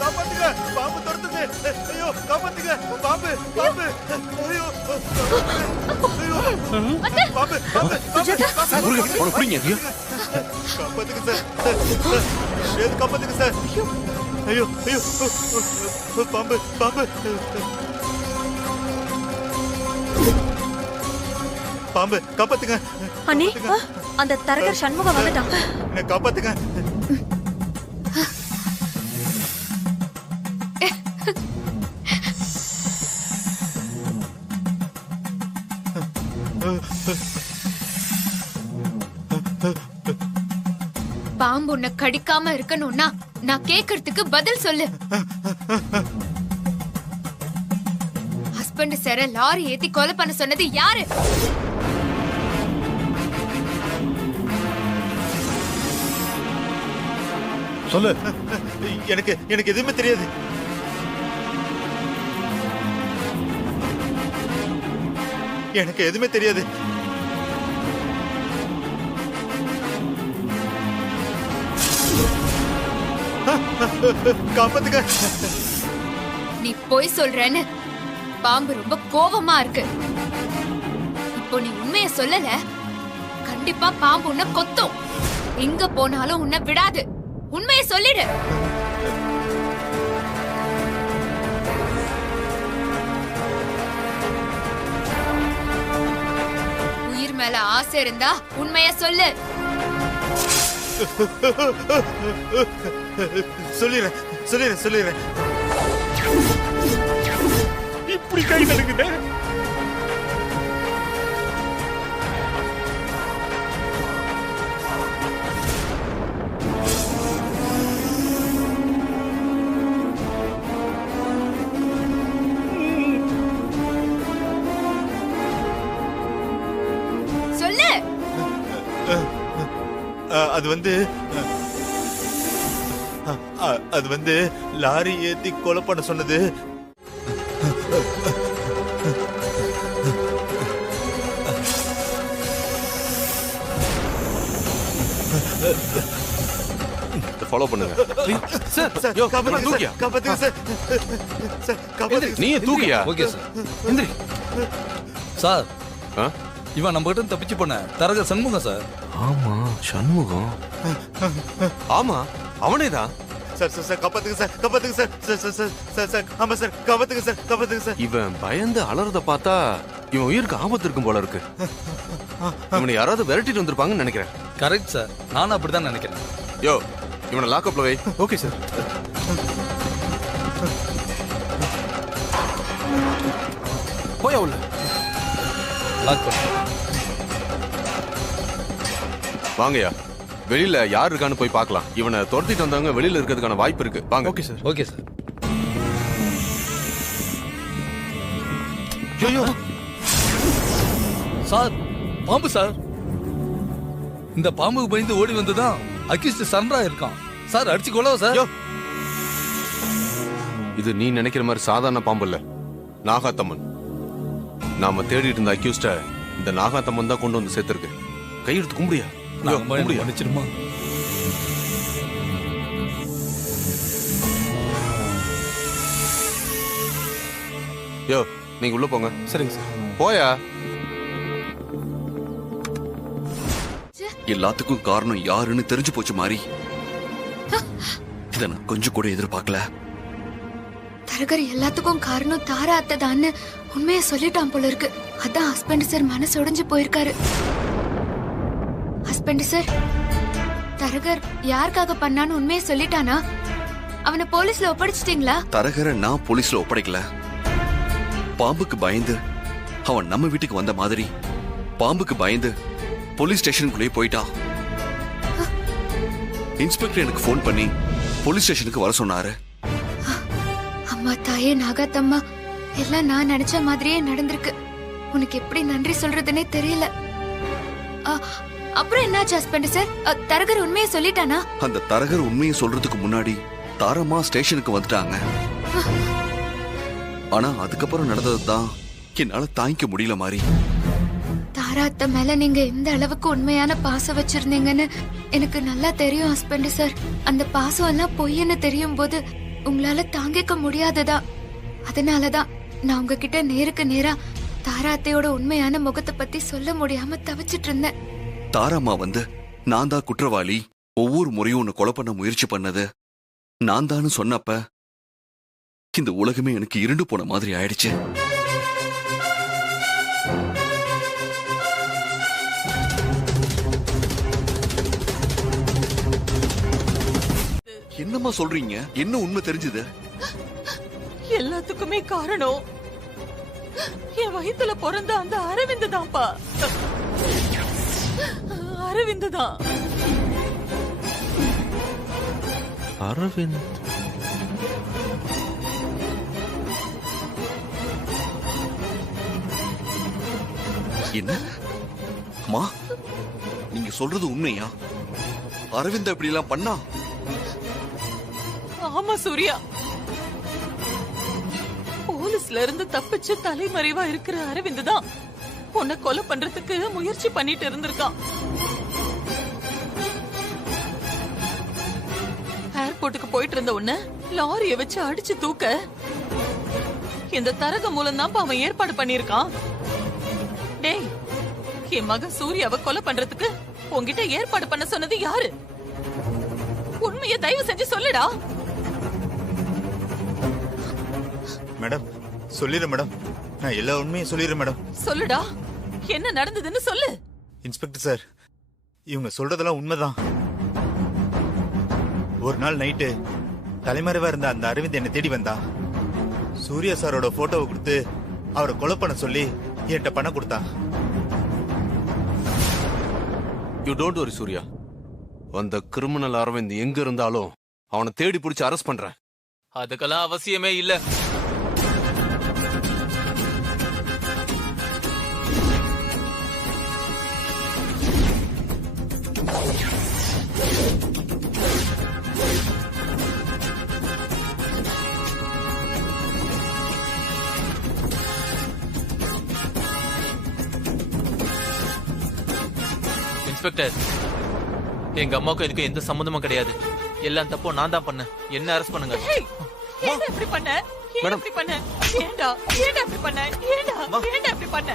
காப்பாத்துங்க, பாம்பு துரத்துது. ஐயோ, காப்பாத்துங்க, பாம்பு பாம்பு. ஐயோ, ஐயோ, பாம்பு பாம்பு. காப்பாத்துங்க சார், காப்பாத்துங்க சார். ஐயோ ஐயோ, பாம்பு பாம்பு பாம்பு. காப்பாத்துங்க அண்ணி, அந்த தரகர் சண்முகம் வந்துட்டான். காப்பாத்துங்க. பாம்பு உன்னை கடிக்காம இருக்கணும்னா நான் கேக்குறதுக்கு பதில் சொல்லு. ஹஸ்பண்ட் சார லாரி ஏத்தி கொலை பண்ண சொன்னது யாரு? சொல்லு. எனக்கு எனக்கு எதுவுமே தெரியாது. எனக்கு எதுவுமே தெரியாது. காப்பாத்துங்க. நீ போய் சொல்றேன்னு பாம்பு ரொம்ப கோபமா இருக்கு. இப்போ நீ உண்மைய சொல்லல, கண்டிப்பா பாம்பு உன்னை கொத்தும். எங்க போனாலும் உன்னை விடாது. உண்மைய சொல்லிடு. உயிர் மேல ஆசை இருந்தா உண்மைய சொல்லு. சொல்லிடுறேன் சொல்லிடுறேன் சொல்லிடுறேன். இப்படி கை நடுக்குது. சொல்லு. அது வந்து லாரி ஏத்தி கொலை பண்ண சொன்னது ஃபாலோ பண்ணுங்க. சார் சார், காப்பாத்துங்க காப்பாத்துங்க சார். சார் காப்பாத்துங்க. நீ தூக்கியா? Okay sir. எந்திரி சார். இவன் நம்ம கிட்ட தப்பிச்சு போன தரகர் சண்முகம் சார். ஆமா, சண்முகம். ஆமா, அவனேதான். சார் சார் சார், காப்பாத்துங்க சார், காப்பாத்துங்க sir. Sir sir sir sir sir, ஆமா சார், காப்பாத்துங்க சார், காப்பாத்துங்க சார். இவன் பயந்து அலறத பார்த்தா இவன் உயிருக்கு ஆபத்து இருக்கும் போல இருக்கு. இவனை யாராவது விரட்டிட்டு வந்திருப்பாங்கன்னு நினைக்கிறேன். கரெக்ட் சார், நானும் அப்படிதான் நினைக்கிறேன். யோ, இவனை லாக்அப்ல வை. Okay sir. போய் உள்ள லாக் பண்ணு. வாங்கயா, வெளியில யார் இருக்கான்னு போய் பார்க்கலாம். இவனை துரத்திட்டு வந்தவங்க வெளியில இருக்கிறதுக்கான வாய்ப்பு இருக்கு. வாங்க. Okay sir. Okay sir. ஐயோ சார், பாம்பு சார். இந்த பாம்புக்கு பயந்து ஓடி வந்துதான் அக்யூஸ்ட் சரண்டரா இருக்கான் சார். அடிச்சு கொள்ளவா சார்? இது நீ நினைக்கிற மாதிரி சாதாரண பாம்பு இல்ல, நாகாத்தம்மன். நாம தேடிட்டு இருந்த அக்யூஸ்ட இந்த நாகாத்தம்மன் தான் கொண்டு வந்து சேர்த்திருக்கு. கையெடுத்து கும்பிடியா? மன்னிச்சிருமா? யோ, நீங்க உள்ள போங்க. சரிங்க சார். போயா. எல்லாத்துக்கும் காரணம் யாருன்னு தெரிஞ்சு போச்சு மாறி. இத நான் கொஞ்சம் கூட எதிர்பார்க்கல. தரகர் எல்லாத்துக்கும் காரணம் தாரா அத்தைதான்னு உண்மையை சொல்லிட்டான் போல இருக்கு. அதான் ஹஸ்பண்ட் சார் மனசு உடைஞ்சு போயிருக்காரு. ஹஸ்பண்ட் சார், தரகர் யாருக்காக பண்ணான்னு உண்மையை சொல்லிட்டானா? அவனை போலீஸ்ல ஒப்படைச்சிட்டீங்களா? தரகரை நான் போலீஸ்ல ஒப்படைக்கல. பாம்புக்கு பயந்து அவன் நம்ம வீட்டுக்கு வந்த மாதிரி பாம்புக்கு பயந்து போலீஸ் ஸ்டேஷனுக்குள்ளே போயிட்டான். இன்ஸ்பெக்டர் எனக்கு ஃபோன் பண்ணி போலீஸ் ஸ்டேஷனுக்கு வர சொன்னாரு. அம்மா தாயே நாகாத்தம்மா, எல்லாம் நான் நினைச்ச மாதிரியே நடந்திருக்கு. உனக்கு எப்படி நன்றி சொல்றதுன்னே தெரியல. அப்புறம் என்னாச்சு ஹஸ்பண்ட் சார்? தரகர் உண்மையை சொல்லிட்டானா? அந்த தரகர் உண்மையை சொல்றதுக்கு முன்னாடி தாரம்மா ஸ்டேஷனுக்கு வந்துட்டாங்க. ஆனா அதுக்கப்புறம் நடந்ததுதான் என்னால தாங்கிக்க முடியல மாதிரி. தாரா அத்தை மேல நீங்க எந்த அளவுக்கு உண்மையான பாசம் வச்சிருந்தீங்கன்னு எனக்கு நல்லா தெரியும் ஹஸ்பண்ட் சார். அந்த பாசம் எல்லாம் பொய்ன்னு தெரியும் போது உங்களால தாங்கிக்க முடியாததா. அதனாலதான் நான் உங்ககிட்ட நேருக்கு நேரா தாரா அத்தையோட உண்மையான முகத்தை பத்தி சொல்ல முடியாம தவிச்சிட்டு இருந்தேன். தாராம்மா வந்து நான் தான் குற்றவாளி, ஒவ்வொரு முறையும் உன்னை கொலை பண்ண முயற்சி பண்ணது நான் தான்னு சொன்னப்ப இந்த உலகமே எனக்கு இருண்டு போன மாதிரி ஆயிடுச்சு. என்னம்மா சொல்றீங்க? என்ன உண்மை தெரிஞ்சது? எல்லாத்துக்குமே காரணம் என் வயித்துல பிறந்த அந்த அரவிந்த் தான்ப்பா. அரவிந்த் தான். அரவிந்த்? என்ன அம்மா நீங்க சொல்றது உண்மையா? அரவிந்த் இப்படி எல்லாம் பண்ணா? ஆமா சூர்யா, போலீஸ்ல இருந்து தப்பிச்சு தலைமறைவா இருக்கிற அரவிந்த் தான் உன்னை கொலை பண்றதுக்கு முயற்சி பண்ணிட்டு இருந்திருக்கான். ஏர்போர்ட்டுக்கு போயிட்டு இருந்த உன்னை லாரிய வச்சு அடிச்சு தூக்க இந்த தரக மூலம் தான் அவன் ஏற்பாடு பண்ணிருக்கான். டேய், என் மகன் சூர்யாவை கொலை பண்றதுக்கு உன்கிட்ட ஏற்பாடு பண்ண சொன்னது யாரு? உண்மையை தயவு செஞ்சு சொல்லுடா. மேடம் சொல்லிடுறேன் மேடம், நான் எல்லா உண்மையும் சொல்லிடுறேன் மேடம். சொல்லுடா, என்ன நடந்ததுன்னு சொல்லு. இன்ஸ்பெக்டர் சார், இவங்க சொல்றதெல்லாம் உண்மைதான். ஒரு நாள் நைட்டு தலைமறைவா இருந்த அந்த அரவிந்த் என்னை தேடி வந்தா. சூர்யா சாரோட போட்டோவை கொடுத்து அவரை கொலை பண்ண சொல்லி என்கிட்ட பணம் கொடுத்தா. யூ டோன்ட் வரி சூர்யா, அந்த கிரிமினல் அரவிந்த் எங்க இருந்தாலும் அவனை தேடி பிடிச்சு அரெஸ்ட் பண்றேன். அதுக்கெல்லாம் அவசியமே இல்ல. இன்ஸ்பெக்டர், எங்க அம்மாவுக்கும் இதுக்கு எந்த சம்பந்தமும் கிடையாது. எல்லாம் தப்போ நான் தான் பண்ணேன். என்ன அரெஸ்ட் பண்ணுங்க. ஏன் இப்படி பண்ண? ஏன் இப்படி பண்ண? ஏண்டா இப்படி பண்ண? ஏண்டா இப்படி பண்ண?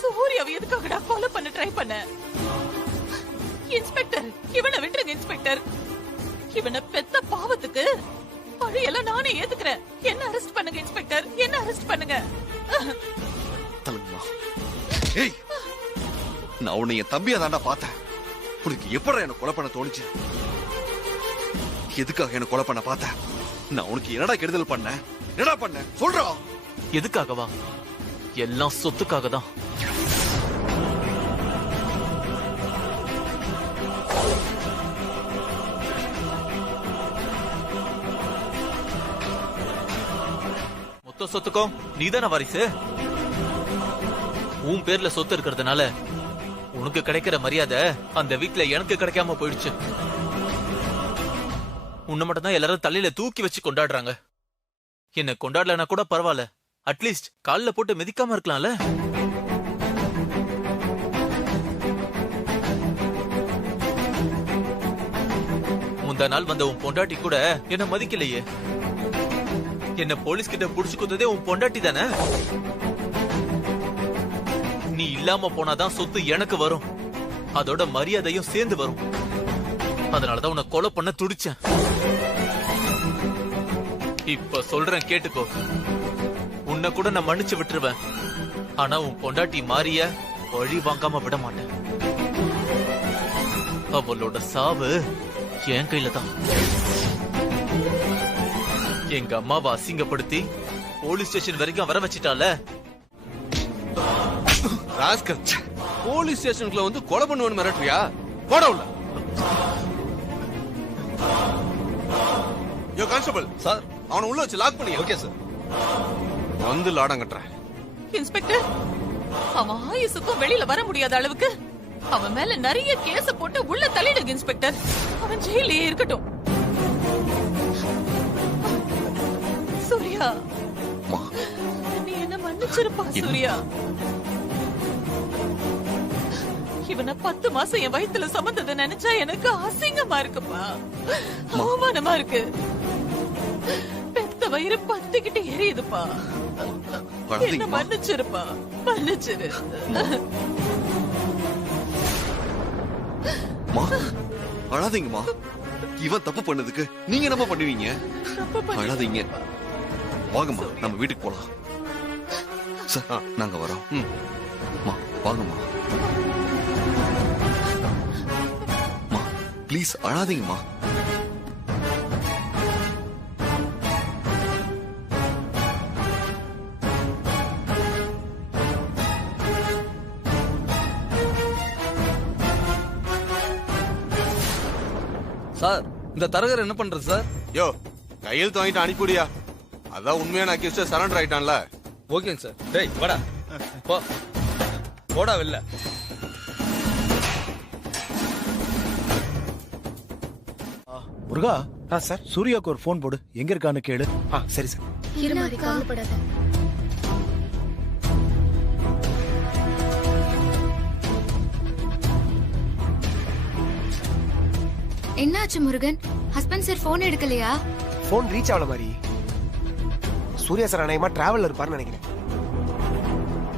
சூர்யாவை எதுக்காகடா ஃபாலோ பண்ண ட்ரை பண்ண? இன்ஸ்பெக்டர், இவனை விட்டுருங்க இன்ஸ்பெக்டர். இவனை பெத்த பாவத்துக்கு பழையெல்லாம் நானே ஏத்துக்கிறேன். என்ன அரெஸ்ட் பண்ணுங்க இன்ஸ்பெக்டர், என்ன அரெஸ்ட் பண்ணுங்க. ஏய், நான் உன்னை என் தம்பியா தாண்டா பார்த்தேன். உனக்கு எப்படா என்ன கொலை பண்ண தோணுச்சு? எதுக்காக என்ன கொலை பண்ண பார்த்தேன்? நான் உனக்கு என்னடா கெடுதல் பண்ண? என்னடா பண்ண சொல்றா. எதுக்காகவா? எல்லாம் சொத்துக்காக தான். மொத்த சொத்துக்கும் நீதான வாரிசு. உன் பேர்ல சொத்து இருக்கிறதுனால உனக்கு கிடைக்கிற மரியாதை அந்த வீட்டுல எனக்கு கிடைக்காம போயிடுச்சு. உன்னை மட்டும் தான் எல்லாரும் தலையில தூக்கி வச்சு கொண்டாடுறாங்க. என்ன கொண்டாடலன்னா கூட பரவாயில்ல, அட்லீஸ்ட் கால்ல போட்டு மிதிக்காம இருக்கலாம்ல. முந்தா நாள் வந்த உன் பொண்டாட்டி கூட என்ன மதிக்கலையே. என்ன போலீஸ் கிட்ட புடிச்சு கொடுத்ததே உன் பொண்டாட்டி தானே. நீ இல்லாம போனாதான் சொத்து எனக்கு வரும், அதோட மரியாதையும் சேர்ந்து வரும். அதனாலதான் உன்னை கொலை பண்ண துடிச்சேன். இப்ப சொல்றேன் கேட்டுக்கோ. உன்னை கூட நான் மன்னிச்சு விட்டுருவேன். ஆனா உன் பொண்டாட்டி மாறிய வழி வாங்காம விட மாட்டேன். அவளோட சாவு என் கையில தான். எங்க அம்மாவை அசிங்கப்படுத்தி போலீஸ் ஸ்டேஷன் வரைக்கும் வர வச்சிட்டால. ராஸ்கல், போலீஸ் ஸ்டேஷனுக்குள்ள வந்து கொலை பண்ணுவேன்னு மிரட்டுறியா? போட உள்ள. யோ கான்ஸ்டபிள் சார், அவனை உள்ள வச்சு லாக் பண்ணி. Okay sir. வந்து லாடம் கட்டுறேன். இன்ஸ்பெக்டர், அவன் ஆயுசுக்கும் வெளியில வர முடியாத அளவுக்கு அவன் மேல நிறைய கேஸ் போட்டு உள்ள தள்ளிடுங்க இன்ஸ்பெக்டர். அவன் ஜெயிலே இருக்கட்டும். சூர்யா, நீ என்ன மன்னிச்சிருப்பா சூர்யா. இவனை 10 மாசம் என் வயித்துல சுமந்ததை நினைச்சா எனக்கு அசிங்கமா இருக்குப்பா, அவமானமா இருக்கு. பெத்த வயிறு பத்திக்கிட்டு எரியுதுப்பா. என்ன மன்னிச்சிருப்பா, மன்னிச்சிரு. அழாதீங்கம்மா. இவன் தப்பு பண்ணதுக்கு நீங்க என்னமா பண்ணுவீங்க? அழாதீங்க. வாங்கம்மா, நம்ம வீட்டுக்கு போலாம். சார், நாங்க வரோம். வாங்கம்மா. ப்ளீஸ் அழாதீங்கம்மா. சார், இந்த தரகர் என்ன பண்றது சார்? யோ, கையெழுத்து வாங்கிட்டு அனுப்பிவிடியா? அதான் உண்மையான அக்யூஸ்ட் சரண்டர் ஆயிட்டான்ல. ஓகேங்க சார். டேய் வாடா, போ போடா வெளில. முருகா, சார் சூர்யாவுக்கு ஒரு போன் போடு, எங்க இருக்கான்னு கேளு. சரி சார். கவலைப்படாத. என்னாச்சு முருகன்? ஹஸ்பண்ட் சார் போன் எடுக்கலையா? போன் ரீச் ஆகல மாதிரி. சூர்யா சார் அநேகமா டிராவல்ல இருப்பாருன்னு நினைக்கிறேன்.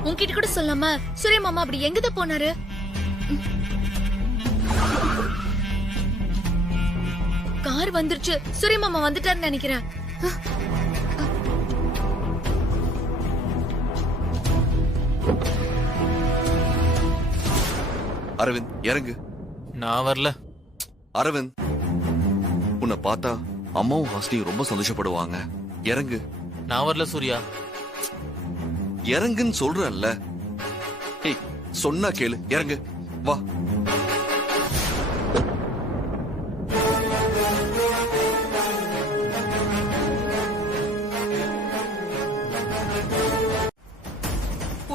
உன்கிட்ட கூட சொல்லாம சூர்யா மாமா அப்படி எங்கதான் போனாரு? கார் வந்துருச்சு, சூர்யா மாமா வந்துட்டாருன்னு நினைக்கிறேன். அரவிந்த், இறங்கு. நான் வரல. அரவிந்த், உன்னை பார்த்தா அம்மாவும் ஹாஸ்னியும் ரொம்ப சந்தோஷப்படுவாங்க. இறங்கு. நான் வரல சூர்யா. இறங்குன்னு சொல்றேன்ல. ஏய், சொன்னா கேளு. இறங்கு, வா.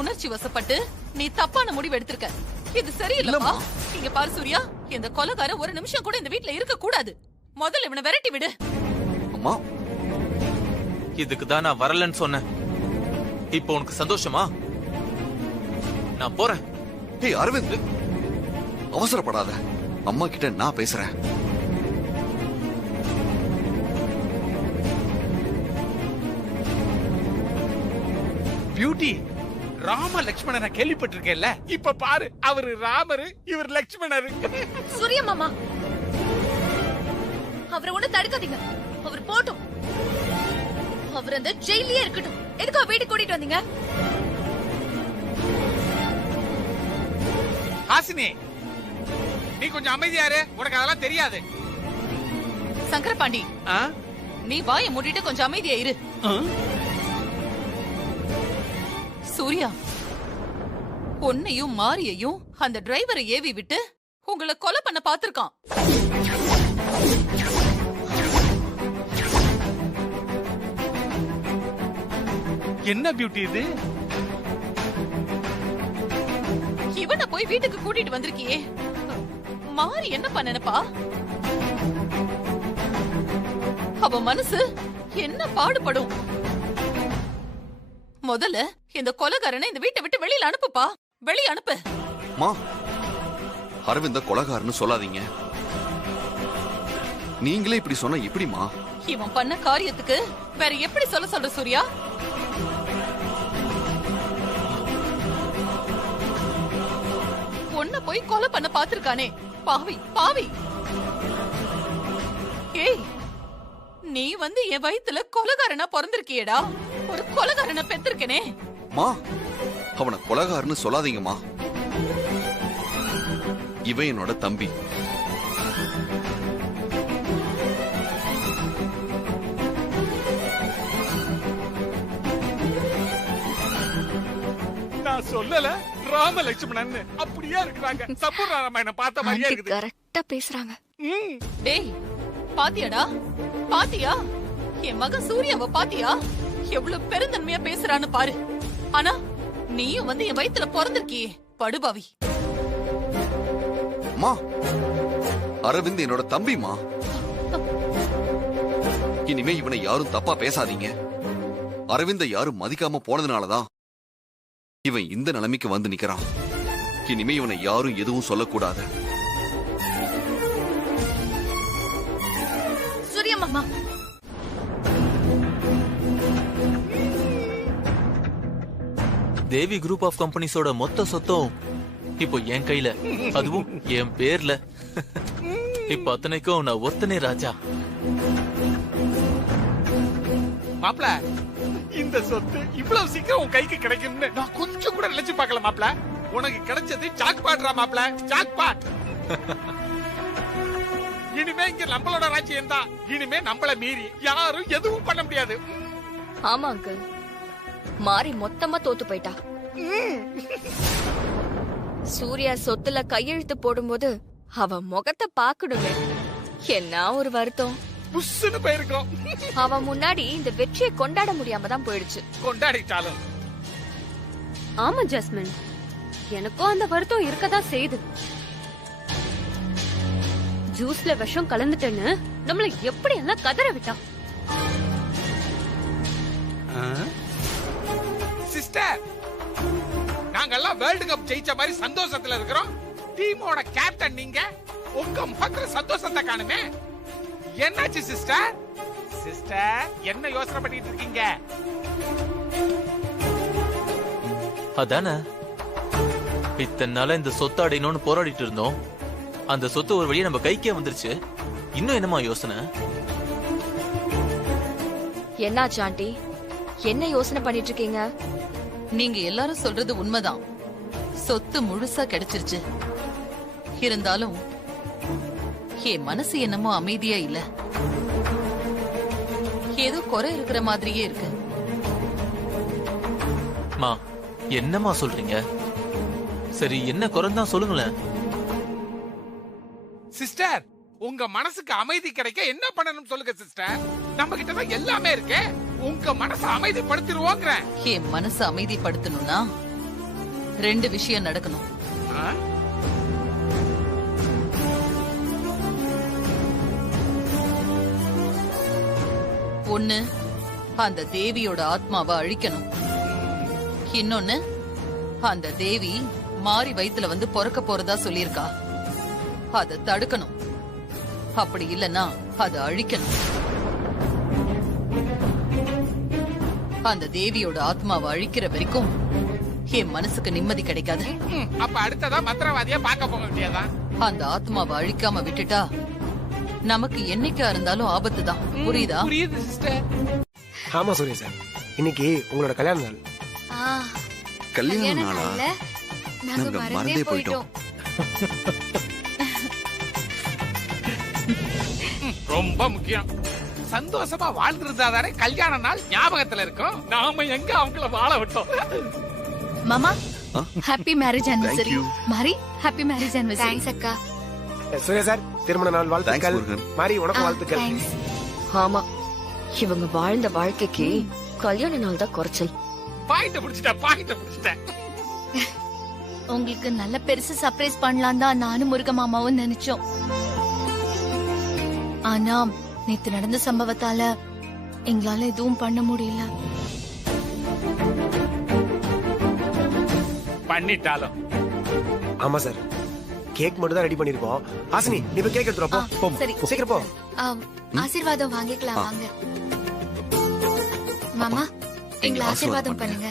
உணர்ச்சி வசப்பட்டு நீ தப்பான முடிவு எடுத்திருக்க. இது சரியில்லப்பா. இங்க பாரு சூர்யா, இந்த கொலைகார ஒரு நிமிஷம் கூட இந்த வீட்ல இருக்க கூடாது. முதல்ல இவனை விரட்டி விடு. அம்மா, இதுக்கு தான் நான் வரலன்னு சொன்னேன். இப்போ உனக்கு சந்தோஷமா? நான் போறேன். ஏய் அரவிந்த், அவசரப்படாத. அம்மா கிட்ட நான் பேசுறேன். பியூட்டி, ராம லட்சுமணனை கேள்விப்பட்டிருக்கேன்ல, இப்ப பாரு, அவரு ராமரு, இவர் லட்சுமணரு. சூர்யா மாமா, அவரை ஒண்ணு தடுக்காதீங்க. அவர் போட்டும். அவர் அந்த ஜெயிலே இருக்கட்டும். எதுக்கு வீட்டுக்கு கூட்டிட்டு வந்தீங்க? ஹாசினி, நீ கொஞ்சம் அமைதியாரு, உனக்கு அதெல்லாம் தெரியாது. சங்கரபாண்டி, நீ வாயை மூடிட்டு கொஞ்சம் அமைதியா இரு. சூர்யா, பொன்னையும் மாரியையும் அந்த டிரைவரை ஏவி விட்டு உங்களை கொலை பண்ண பாத்திருக்கான். என்ன பியூட்டி இது? இவனை போய் வீட்டுக்கு கூட்டிட்டு வந்திருக்கியே, மாரி என்ன பண்ணனப்பா? அவ மனசு என்ன பாடுபடும்? முதல்ல இந்த கொலைகாரனை இந்த வீட்டை விட்டு வெளியில அனுப்புப்பா. வெளிய அனுப்பு. மா, அரவிந்த கொலைகாரன்னு சொல்லாதீங்க. நீங்களே இப்படி சொன்னா எப்படிமா? இவன் பண்ண காரியத்துக்கு வேற எப்படி சொல்ற சூர்யா? பொண்ண போய் கொலை பண்ண பாத்திருக்கானே, பாவி பாவி. ஏய், நீ வந்து என் வயித்துல கொலைகாரனா பிறந்திருக்கியேடா. ஒரு கொலைகாரனை பெற்றிருக்கனே. மா, அவனை கொலைகாரன்னு சொல்லாதீங்கம்மா. இவன் என்னோட தம்பி. சொல்லல ராம லட்சுமணன் அப்படியே இருக்கிறாங்க. சப்பூர் ராமாயணம் பார்த்த மாதிரியே இருக்குது. கரெக்டா பேசுறாங்க. டேய் பாத்தியாடா, பாத்தியா என் மகன் சூர்யாவை பாத்தியா? எவ்வளவு பெருந்தன்மையா பேசுறான்னு பாரு. ஆனா நீயும் வந்து என் வயித்துல பிறந்திருக்கியே படுபாவி. மா, அரவிந்த் என்னோட தம்பிமா. இனிமே இவனை யாரும் தப்பா பேசாதீங்க. அரவிந்த யாரும் மதிக்காம போனதுனாலதான் இவன் இந்த நிலைமைக்கு வந்து நிக்கிறான். இனிமே இவனை யாரும் எதுவும் சொல்லக்கூடாது. சூர்யா மாமா, தேவி குரூப் ஆஃப் கம்பெனிஸோட மொத்த சொத்தும் இப்போ என் கையில, அதுவும் என் பேர்ல. இப்ப அத்தனைக்கும் நான் ஒத்தனே ராஜா. மாப்ள, இந்த சொத்து இவ்வளவு சீக்கிரம் உன் கைக்கு கிடைக்கும்னு நான் கொஞ்சம் கூட நினைச்சு பார்க்கல மாப்ள. உனக்கு கிடைச்சது ஜாக்பாட்ரா மாப்ள, ஜாக்பாட். இனிமே இங்க நம்மளோட ராஜ்யம் தான். இனிமே நம்மள மீறி யாரும் எதுவும் பண்ண முடியாது. ஆமா அங்கிள், மாறி மொத்தமா தோத்து போயிட்டா. சூர்யா சொத்துல கையெழுத்து போடும்போது அவ முகத்தை பாக்கணுமே, என்ன ஒரு வருத்தம். புஷ்னு போயிருக்கோம். அவ முன்னாடி இந்த வெற்றியை கொண்டாட முடியாம தான் போயிடுச்சு. கொண்டாடிட்டாலும் ஆமா ஜாஸ்மின், எனக்கும் அந்த வருத்தம் இருக்கதான் செய்யுது. ஜூஸ்ல விஷம் கலந்துட்டேன்னு நம்மள எப்படி எல்லாம் கதற விட்டா. சிஸ்டர், நாங்கெல்லாம் வேர்ல்ட் கப் ஜெயிச்ச மாதிரி சந்தோஷத்துல இருக்கிறோம். டீமோட கேப்டன் நீங்க, உங்க முகத்துல சந்தோஷத்தை காணுமே. என்னாச்சு சிஸ்டர்? சிஸ்டர், என்ன யோசனை பண்ணிட்டு இருக்கீங்க? அதானே இத்தனை நாளா இந்த சொத்து அடையணும்னு போராடிட்டு இருந்தோம். அந்த சொத்து ஒரு வழியா நம்ம கைக்கே வந்துருச்சு. இன்னும் என்னமா யோசனை? என்னாச்சு ஆண்டி, என்ன யோசனை பண்ணிட்டு இருக்கீங்க? நீங்க எல்லாரும் சொல்றது உண்மைதான். சொத்து முழுசா கிடைச்சிருச்சு. இருந்தாலும் என் மனசு என்னமோ அமைதியா இல்ல. ஏதோ குறை இருக்கிற மாதிரியே இருக்கு. மா, என்னமா சொல்றீங்க? சரி, என்ன குறைந்தான் சொல்லுங்களேன். சிஸ்டர், உங்க மனசுக்கு அமைதி கிடைக்க என்ன பண்ணணும் சொல்லுங்க சிஸ்டர். நம்ம கிட்ட தான் எல்லாமே இருக்கு. உங்க மனசை அமைதிப்படுத்திடுவோங்கிற. என் மனசை அமைதிப்படுத்தணும்னா 2 விஷயம் நடக்கணும். ஒண்ணு, அந்த தேவியோட ஆத்மாவை அழிக்கணும். இன்னொன்னு, அந்த தேவி மாறி வயித்துல வந்து பொறக்க போறதா சொல்லியிருக்கா. அதை தடுக்கணும். அப்படி இல்லனா அதை அழிக்கணும். அந்த தேவியோட ஆத்மாவை அழிக்கிற வரைக்கும் என் மனசுக்கு நிம்மதி கிடைக்காது. அப்ப அடுத்ததா மந்திரவாதியா பார்க்க போக வேண்டியதான். அந்த ஆத்மாவை அழிக்காம விட்டுட்டா நமக்கு என்னைக்கா இருந்தாலும் ஆபத்து தான். புரியுதா? புரியுது சிஸ்டர். ஆமா சூர்யா சார், இன்னைக்கு உங்களோட கல்யாண நாள். கல்யாண நாளா? நாங்க மறந்தே போயிட்டோம். ரொம்ப முக்கியம். சந்தோஷமா வாழ்ந்திருந்தாதானே கல்யாண நாள் ஞாபகத்துல இருக்கும். நாம எங்க அவங்கள வாழ விட்டோம். மாமா, ஹாப்பி மேரேஜ் ஆனிவர்சரி. மாரி, ஹாப்பி மேரேஜ் ஆனிவர்சரி. தேங்க்ஸ் அக்கா. சூர்யா சார், திருமண நாள் வாழ்த்துக்கள். மாறி, உனக்கு வாழ்த்துக்கள். ஆமா, இவங்க வாழ்ந்த வாழ்க்கைக்கு கல்யாண நாள் தான் குறைச்சல். பாயிட்ட புடிச்சிட்டேன். உங்களுக்கு நல்ல பெருசு சர்ப்ரைஸ் பண்ணலாம் தான் நானும் முருக மாமாவும் நினைச்சோம். ஆனா நேத்து நடந்த சம்பவத்தால எங்களால எதுவும் பண்ண முடியல. பண்ணிட்டாலும் ஆமா சார், கேக் மட்டும் தான் ரெடி பண்ணிருக்கோம். ஆசினி, நீ போய் கேக் எடுத்துட்டு வா, போ. சரி, சீக்கிரம் போ. ஆசீர்வாதம் வாங்கிக்கலாம் வாங்க. மாமா, எங்களை ஆசீர்வாதம் பண்ணுங்க.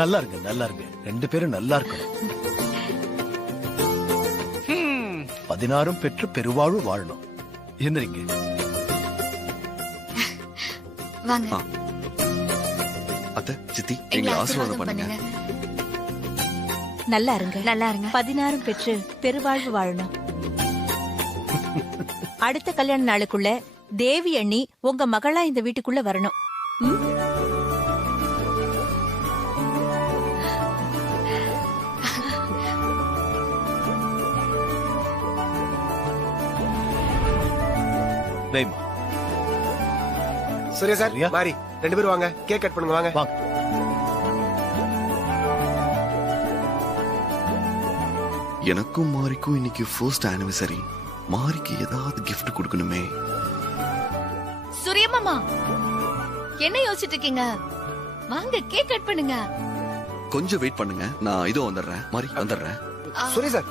நல்லா இருங்க, நல்லா இருங்க. 2 பேரும் நல்லா இருக்கணும். 16 பெற்று பெருவாழ்வு வாழணும். எந்திரிங்க. வாங்க. அத்தை, சித்தி, எங்களை ஆசீர்வாதம் பண்ணுங்க. நல்லா இருங்க, நல்லா இருங்க. 16 பெற்று பெருவாழ்வு வாழணும். அடுத்த கல்யாண நாளுக்குள்ள தேவி அண்ணி உங்க மகளா இந்த வீட்டுக்குள்ள வரணும். வைமா. சூர்யா சார் மாறி 2 பேரும் வாங்க, கேக் கட் பண்ணுங்க வாங்க. வாங்க. எனக்கும் மாரிக்கும் இன்னைக்கு ஃபர்ஸ்ட் ஆனிவர்சரி. மாரிக்கு ஏதாவது gift கொடுக்கணுமே. சூரிய மாமா என்ன யோசிச்சுட்டு இருக்கீங்க? வாங்க கேக் கட் பண்ணுங்க. கொஞ்சம் வெயிட் பண்ணுங்க, நான் இதோ வந்துடுறேன். மாரி வந்துடுறேன். சூர்யா சார்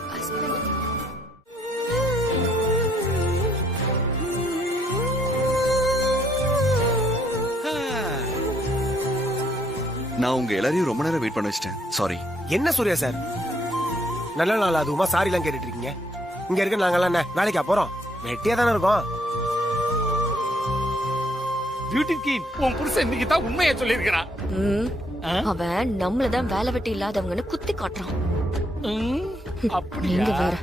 நான் உங்க எல்லாரையும் ரொம்ப நேரம் வெயிட் பண்ண வச்சிட்டேன். சாரி. என்ன சூர்யா சார் நல்ல நாள் அதுவுமா சாரி எல்லாம் கேட்டுட்டு இருக்கீங்க? இங்க இருக்க நாங்கெல்லாம் என்ன வேலைக்கா போறோம்? வெட்டியா தானே இருக்கோம். பியூட்டி கிங் உன் புருஷன் இன்னைக்கு தான் உண்மையை சொல்லியிருக்கிறான். அவன் நம்மளதான் வேலை வெட்டி இல்லாதவங்கன்னு குத்தி காட்டுறான். நீங்க வேற.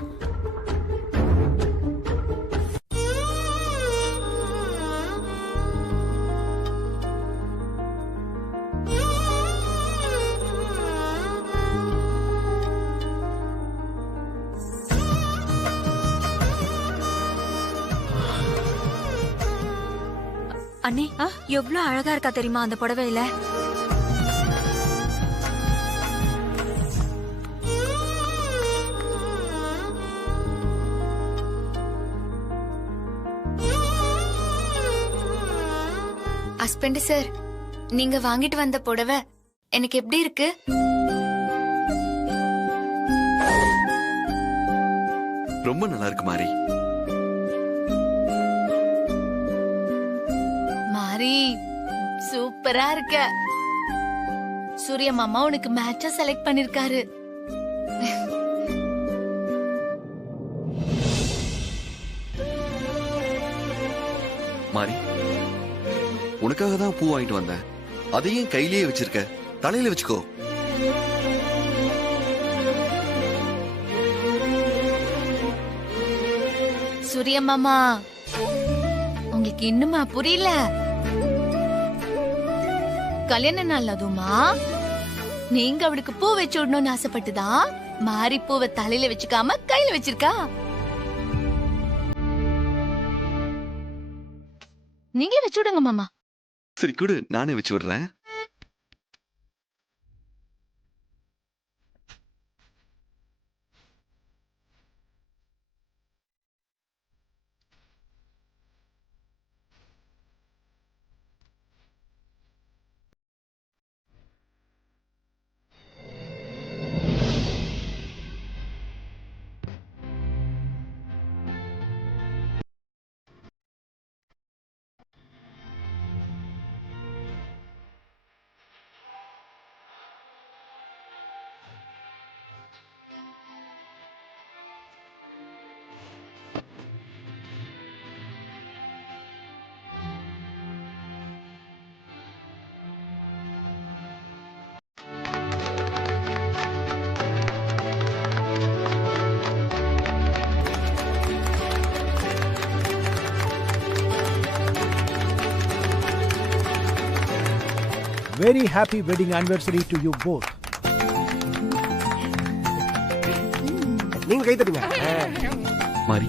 அண்ணி எவ்வளவு அழகா இருக்கா தெரியுமா அந்த புடவையில? ஹஸ்பண்ட் சார், நீங்க வாங்கிட்டு வந்த புடவை எனக்கு எப்படி இருக்கு? ரொம்ப நல்லா இருக்கு மாரி. மாரி சூப்பரா இருக்க. சூரிய மாமா உனக்கு மேட்சா செலக்ட் பண்ணிருக்காரு. மாரி உனக்காக தான் பூ வாங்கிட்டு வந்தேன். அதையும் கையிலேயே வச்சிருக்க, தலையில வச்சுக்கோ. சூரிய மாமா உங்களுக்கு இன்னுமா புரியல? கல்யாண நாள் அதுமா நீங்க அவளுக்கு பூ வச்சு விடணும்னு ஆசைப்பட்டுதான் மாறி பூவை தலையில வச்சுக்காம கையில வச்சிருக்கா. நீங்களே வச்சு விடுங்க மாமா. சரி குடு, நானே வச்சு விடுறேன். Very happy wedding anniversary to you both. நீங்க கை தட்டுங்க. மாரி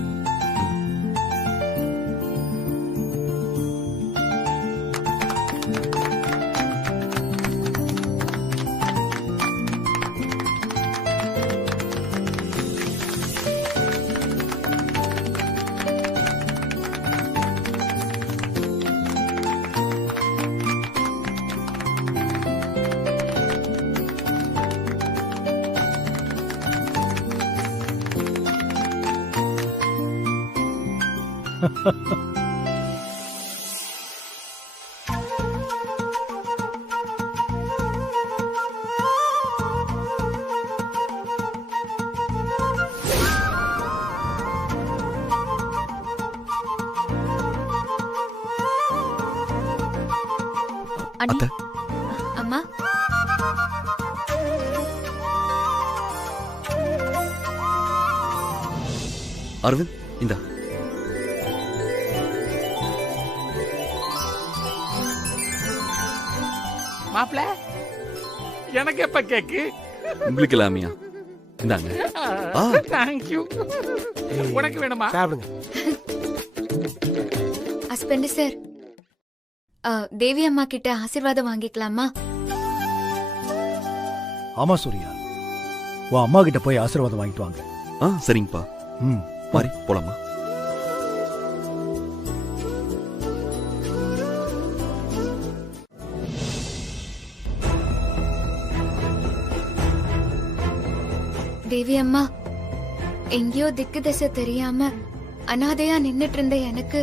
அண்ணி, அம்மா அரவிந்த் இந்தா. மாப்ள எனக்கு எப்ப கேக்கு? உங்களுக்கு இல்லாமையா? இந்தாங்க. தேங்க்யூ. உனக்கு வேணுமா? சாப்பிடுங்க. ஹஸ்பண்ட் சார், தேவி அம்மா கிட்ட ஆசீர்வாதம் வாங்கிக்கலாமா? ஆமா சூர்யா, உன் அம்மா கிட்ட போய் ஆசீர்வாதம் வாங்கிட்டு வாங்க. சரிங்கப்பா. மாறி போலாமா? தேவி அம்மா, எங்கேயோ திக்கு திசை தெரியாம அனாதையா நின்னுட்டு இருந்த எனக்கு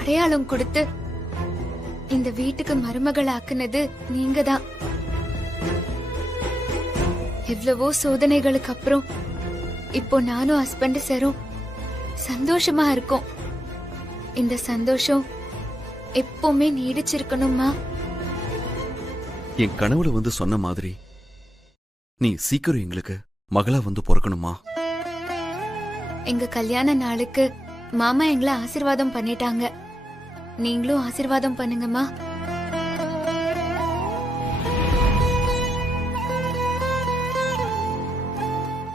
அடையாளம் கொடுத்து இந்த வீட்டுக்கு மருமகள் ஆக்குனது நீங்க தான். எவ்வளவோ சோதனைகளுக்கு அப்புறம் இப்போ நானும் ஹஸ்பண்ட் சாரும் சந்தோஷமா இருக்கோம். இந்த சந்தோஷம் எப்பவுமே நீடிச்சிருக்கணுமா? என் கனவுல வந்து சொன்ன மாதிரி நீ சீக்கிரம் எங்களுக்கு மகளா வந்து பிறக்கணுமா? எங்க கல்யாண நாளுக்கு மாமா எங்களை ஆசீர்வாதம் பண்ணிட்டாங்க. நீங்களும் ஆசீர்வாதம் பண்ணுங்கம்மா.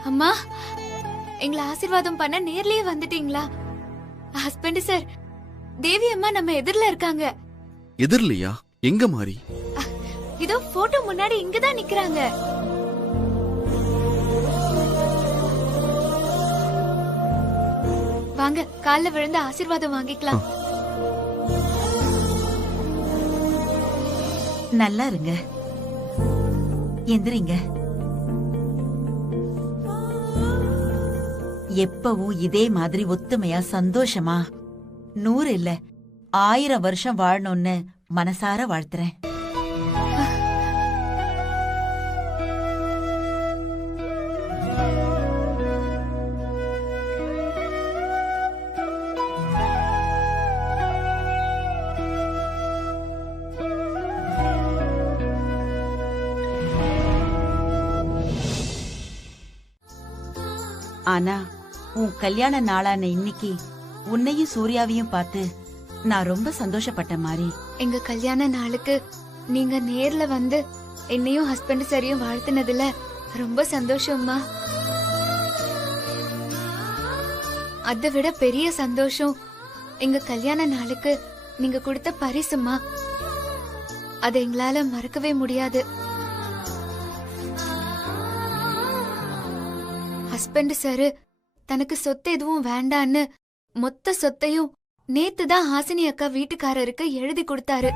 அம்மா, எங்களை ஆசீர்வாதம் பண்ண நேர்லயே வந்துட்டீங்களா? ஹஸ்பண்ட் சார், தேவி அம்மா நம்ம எதிரில இருக்காங்க. எதிரிலையா? எங்க மாறி? இதோ போட்டோ முன்னாடி இங்கதான் நிக்கிறாங்க. வாங்க, கால்ல விழுந்து ஆசீர்வாதம் வாங்கிக்கலாம். நல்லா இருங்க, எந்திரிங்க. எப்பவும் இதே மாதிரி ஒத்துமையா சந்தோஷமா 100 இல்ல 1000 வருஷம் வாழணும்னு மனசார வாழ்த்துறேன். ஆனா உன் கல்யாண நாளான இன்னைக்கு உன்னையும் சூர்யாவையும் பார்த்து நான் ரொம்ப சந்தோஷப்பட்ட மாதிரி. எங்க கல்யாண நாளுக்கு நீங்க நேர்ல வந்து என்னையும் ஹஸ்பண்ட் சரியும் வாழ்த்துனதுல ரொம்ப சந்தோஷம்மா. அதை விட பெரிய சந்தோஷம் எங்க கல்யாண நாளுக்கு நீங்க கொடுத்த பரிசுமா. அதை எங்களால மறக்கவே முடியாது. ஹஸ்பண்ட் சாரு தனக்கு சொத்து எதுவும் வேண்டான்னு மொத்த சொத்தையும் நேத்துதான் ஹாசினி அக்கா வீட்டுக்காரருக்கு எழுதி கொடுத்தாரு.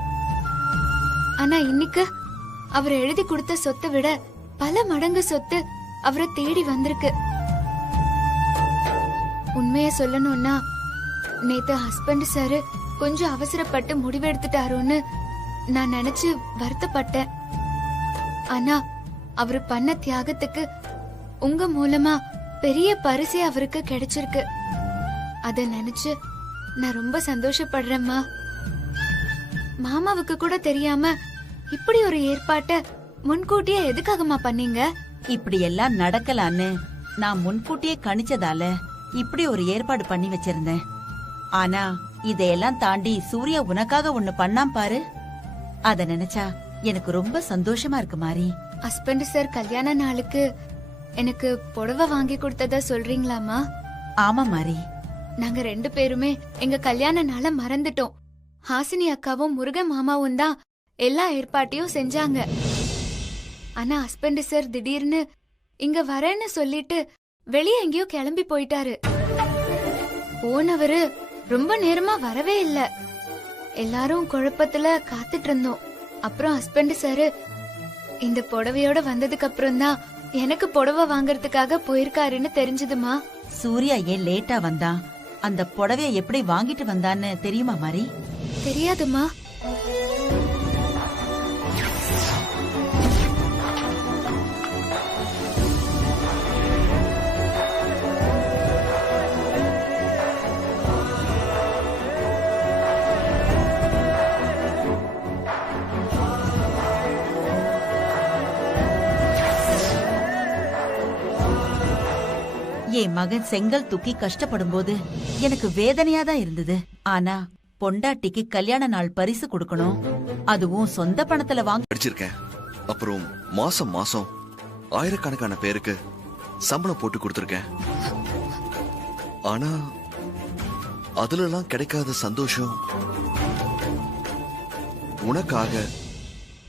ஆனா இன்னைக்கு அவர் எழுதி கொடுத்த சொத்தை விட பல மடங்கு சொத்து அவரை தேடி வந்திருக்கு. உண்மைய சொல்லணும்னா நேத்து ஹஸ்பண்ட் சாரு கொஞ்சம் அவசரப்பட்டு முடிவெடுத்துட்டாரோன்னு நான் நினைச்சு வருத்தப்பட்டேன். ஆனா அவரு பண்ண தியாகத்துக்கு உங்க மூலமா பெரிய பரிசே அவருக்கு கிடைச்சிருக்கு. அத நினைச்சு நான் ரொம்ப சந்தோஷப்படுறேம்மா. மாமாவுக்கு கூட தெரியாம இப்படி ஒரு ஏற்பாட்ட முன்கூட்டியே எதுக்காகமா பண்ணீங்க? இப்படி எல்லாம் நடக்கலான்னு நான் முன்கூட்டியே கணிச்சதால இப்படி ஒரு ஏற்பாடு பண்ணி வச்சிருந்தேன். ஆனா இதையெல்லாம் தாண்டி சூர்யா உனக்காக ஒண்ணு பண்ணாம் பாரு. அத நினைச்சா எனக்கு ரொம்ப சந்தோஷமா இருக்கு மாறி. ஹஸ்பண்ட் சார் கல்யாண நாளுக்கு எனக்கு புடவை வாங்கி கொடுத்ததா சொல்றீங்களாமா? ஆமா மாறி. நாங்க 2 பேருமே எங்க கல்யாண நாள மறந்துட்டோம். ஹாசினி அக்காவும் முருகன் மாமாவும் தான் எல்லா ஏற்பாட்டையும் செஞ்சாங்க. ஆனா ஹஸ்பண்ட் சார் திடீர்னு இங்க வரேன்னு சொல்லிட்டு வெளியே எங்கேயோ கிளம்பி போயிட்டாரு. போனவரு ரொம்ப நேரமா வரவே இல்ல. எல்லாரும் குழப்பத்துல காத்துட்டு இருந்தோம். அப்புறம் ஹஸ்பண்ட் சாரு இந்த புடவையோட வந்ததுக்கு அப்புறம் தான் எனக்கு புடவை வாங்கறதுக்காக போயிருக்காருன்னு தெரிஞ்சதுமா. சூர்யா ஏன் லேட்டா வந்தான்? அந்த புடவைய எப்படி வாங்கிட்டு வந்தான்னு தெரியுமா மாறி? தெரியாதுமா. என் மகன் செங்கல் தூக்கி கஷ்டப்படும் போது எனக்கு வேதனையா தான் இருந்தது. ஆனா பொண்டாட்டிக்கு கல்யாண நாள் பரிசு கொடுக்கணும், அதுவும் சொந்த பணத்துல வாங்க படிச்சிருக்கேன். அப்புறம் மாசம் மாசம் ஆயிரக்கணக்கான பேருக்கு சம்பளம் போட்டு கொடுத்திருக்கேன். ஆனா அதுலலாம் கிடைக்காத சந்தோஷம் உனக்காக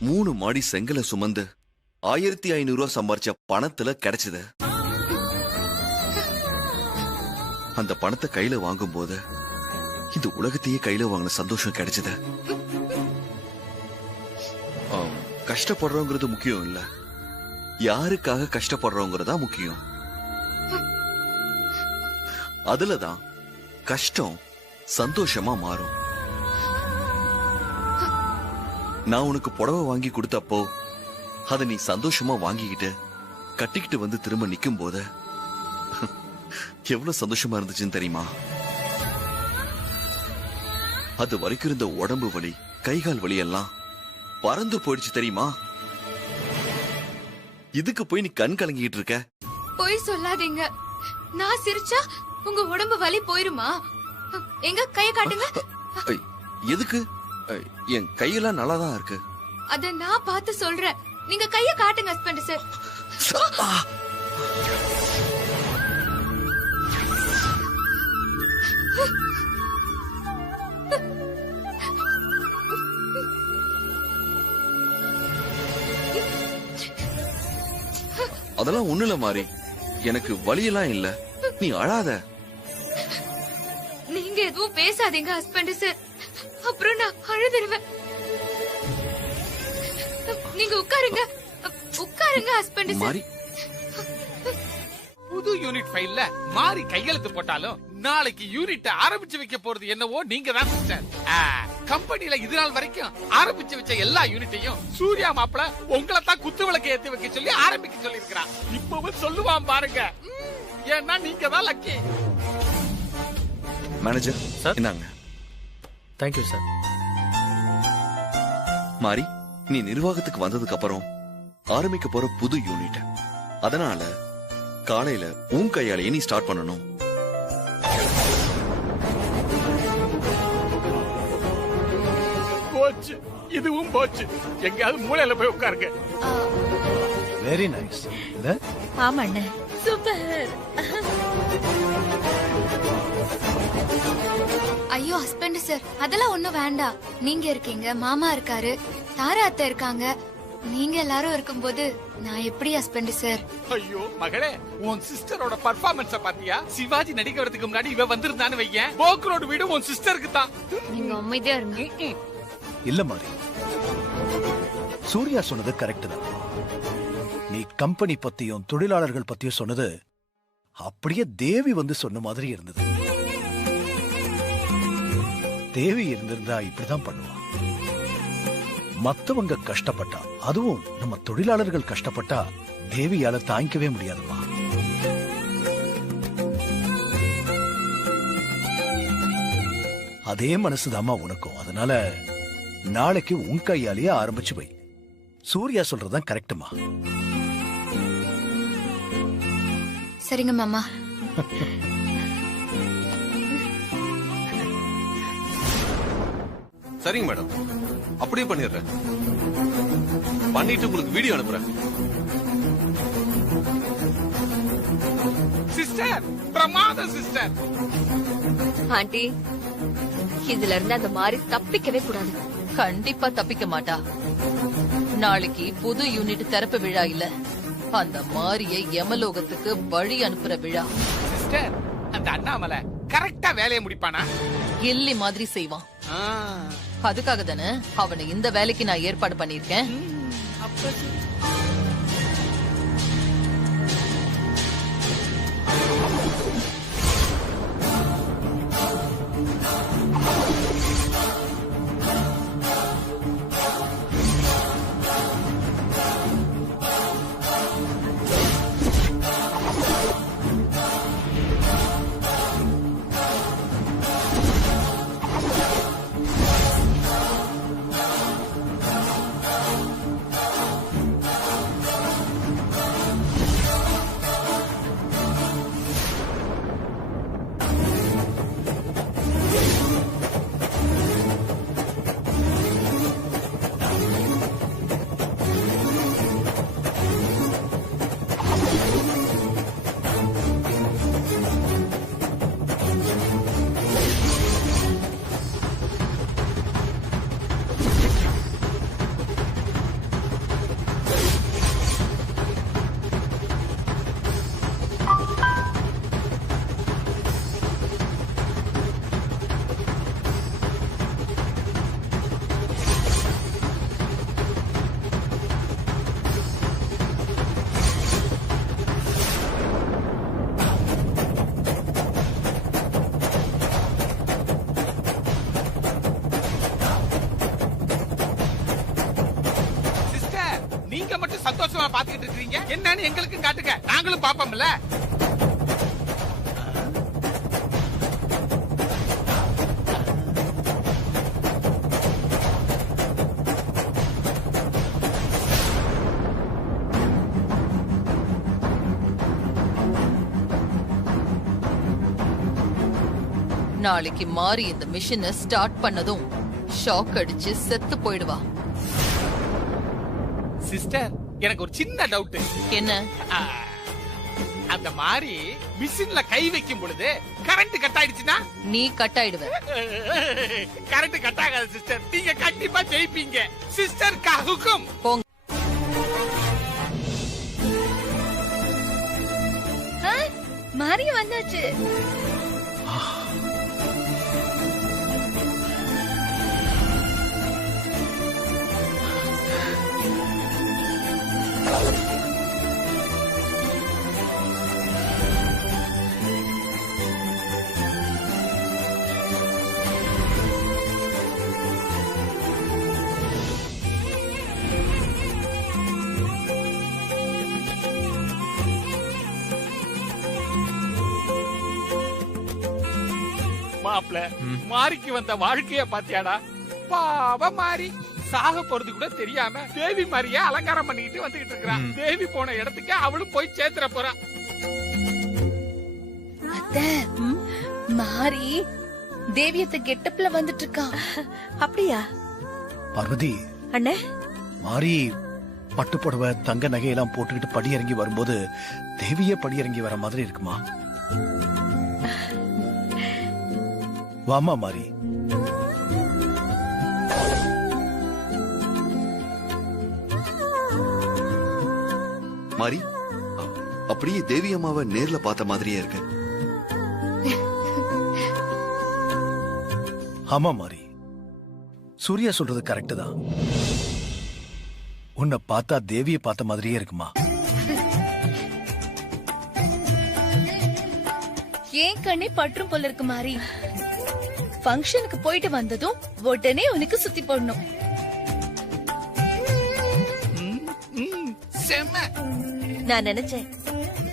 3 மாடி செங்கலை சுமந்து 1500 ரூபாய் சம்பாரிச்ச பணத்துல கிடைச்சது. அந்த பணத்தை கையில வாங்கும் போது இந்த உலகத்தையே கையில வாங்கின சந்தோஷம் கிடைச்சது. கஷ்டப்படுறோங்கிறது முக்கியம் இல்ல, யாருக்காக கஷ்டப்படுறோங்கிறதா முக்கியம். அதுலதான் கஷ்டம் சந்தோஷமா மாறும். நான் உனக்கு புடவை வாங்கி கொடுத்தப்போ அதை நீ சந்தோஷமா வாங்கிக்கிட்டு கட்டிக்கிட்டு வந்து திரும்ப நிக்கும் போது எவ்வளவு சந்தோஷமா இருந்துச்சுன்னு தெரியுமா? அது வரைக்கும் இருந்த உடம்பு வலி, கைகால் வலி எல்லாம் பறந்து போயிடுச்சு தெரியுமா? இதுக்கு போய் நீ கண் கலங்கிட்டு இருக்க. போய் சொல்லாதீங்க. நான் சிரிச்சா உங்க உடம்பு வலி போயிருமா? எங்க கைய காட்டுங்க. எதுக்கு? என் கையெல்லாம் நல்லாதான் இருக்கு. அத நான் பார்த்து சொல்றேன். நீங்க கைய காட்டுங்க ஹஸ்பண்ட் சார். அதெல்லாம் ஒண்ணுல மாறி, எனக்கு வலியெல்லாம் இல்ல, நீ அழாத. நீங்க எதுவும் பேசாதீங்க ஹஸ்பண்ட் சார், அப்புறம் நான் அழுதுருவேன். நீங்க உட்காருங்க, உட்காருங்க ஹஸ்பண்ட் சார். புது யூனிட் ஃபைல்ல மாறி கையெழுத்து போட்டாலும் நாளைக்கு யூனிட் ஆரம்பிச்சு வைக்க போறது என்னவோ நீங்க தான் சிஸ்டர். கம்பெனில இது நாள் வரைக்கும் ஆரம்பிச்சு வச்ச எல்லா யூனிட்டையும் சூர்யா மாப்பிள உங்களை தான் குத்து விளக்கு ஏத்தி வைக்க சொல்லி ஆரம்பிக்க சொல்லி இருக்கிறான். இப்பவும் சொல்லுவான் பாருங்க, ஏன்னா நீங்க தான் லக்கி. மேனேஜர் சார், என்னங்க? Thank you sir. மாறி, நீ நிர்வாகத்துக்கு வந்ததுக்கு அப்புறம் ஆரம்பிக்க போற புது யூனிட், அதனால காலையில உன் கையாலேயே நீ ஸ்டார்ட் பண்ணணும். போச்சு, இதுவும் போச்சு. எங்கயாவது மூலையில போய் உட்காருங்க. Very nice. ஆமா அண்ணே, சூப்பர். ஐயோ ஹஸ்பண்ட் சார், அதெல்லாம் ஒண்ணும் வேண்டாம். நீங்க இருக்கீங்க, மாமா இருக்காரு, தாரா அத்தை இருக்காங்க, நீங்க எல்லாரும் இருக்கும்போது நான் எப்படி ஹஸ்பண்ட் சார்? ஐயோ மகளே, உன் சிஸ்டரோட பர்ஃபார்மன்ஸ பாத்தியா? சிவாஜி நடிக்கிறதுக்கு முன்னாடி இவ வந்திருந்தான்னு வையேன், போக்கரோட வீடு உன் சிஸ்டருக்கு தான். நீங்க அமைதியா இருங்க. இல்ல மாறி, சூர்யா சொன்னது கரெக்ட் தான். நீ கம்பெனி பத்தியும் தொழிலாளர்கள் பத்தியும் சொன்னது அப்படியே தேவி வந்து சொன்ன மாதிரி இருந்தது. தேவி இருந்திருந்தா இப்படிதான் பண்ணுவா. மத்தவங்க கஷ்டப்பட்டா, அதுவும் நம்ம தொழிலாளர்கள் கஷ்டப்பட்டா தேவியால தாங்கிக்கவே முடியாதுமா. அதே மனசுதாமா உனக்கும். அதனால நாளைக்கு உன் கையாலேயே ஆரம்பிச்சு வை. சூர்யா சொல்றதுதான் கரெக்டுமா. சரிங்க மாமா. சரிங்க மேடம், அப்படியே பண்ணிடுறேன். பண்ணிட்டு உங்களுக்கு வீடியோ அனுப்புறேன். Sister, பிரமாத sister. ஆண்டி, இதுல இருந்து அந்த மாதிரி தப்பிக்கவே கூடாது. கண்டிப்பா தப்பிக்க மாட்டா. நாளைக்கு புது யூனிட் திறப்பு விழா இல்ல, அந்த மாரிய யமலோகத்துக்கு வழி அனுப்புற விழா. சிஸ்டர், அந்த அண்ணாமலை கரெக்டா வேலையை முடிப்பானா? கில்லி மாதிரி செய்வான். அதுக்காக தானே அவனை இந்த வேலைக்கு நான் ஏற்பாடு பண்ணிருக்கேன். மட்டும் சந்தோஷமா பாத்துக்கிட்டு இருக்கீங்க? என்னன்னு எங்களுக்கும் காட்டுங்க, நாங்களும் பாப்போம்ல. நாளைக்கு மாறி இந்த மிஷினை ஸ்டார்ட் பண்ணதும் ஷாக் அடிச்சு செத்து போயிடுவா. சிஸ்டர், எனக்கு ஒரு சின்ன டவுட். என்ன? அந்த மாதிரி மிஷின்ல கை வைக்கும் பொழுது கரண்ட் கட் ஆயிடுச்சுன்னா? நீ கட் ஆயிடுவ. கரண்ட் கட் ஆகாது சிஸ்டர், நீங்க கண்டிப்பா ஜெயிப்பீங்க. சிஸ்டர் கா ஹுக்கும். போங்க. மாறி வந்தாச்சு. மாப்ள, மாரிக்கு வந்த வாழ்க்கைய பாத்தியாடா? பாவ மாறி சாக போறது கூட தெரியாம தேவி மாரிய அலங்காரம் பண்ணிக்கிட்டு வந்துகிட்டு இருக்கான். தேவி போன இடத்துக்கு அவளும் போய் சேர்த்துற போறா. அத்தை, மாறி தேவியத்தை கெட்டப்ல வந்துட்டு இருக்கான். அப்படியா பார்வதி? அண்ணே, மாறி பட்டு புடவை தங்க நகையெல்லாம் போட்டுக்கிட்டு படி இறங்கி வரும்போது தேவியே படி இறங்கி வர மாதிரி இருக்குமா? வாமா மாறி. மாறி, அப்படியே தேவி அம்மாவை நேர்ல பார்த்த மாதிரியே இருக்கு. ஆமா மாறி, சூர்யா சொல்றது கரெக்ட் தான். உன்னை பார்த்தா தேவியை பார்த்த மாதிரியே இருக்குமா? ஏன் கண்ணே பற்றும் போல இருக்கு மாறி. ஃபங்க்ஷனுக்கு போயிட்டு வந்ததும் உடனே உனக்கு சுத்தி போடணும். நான் நினைச்சேன்,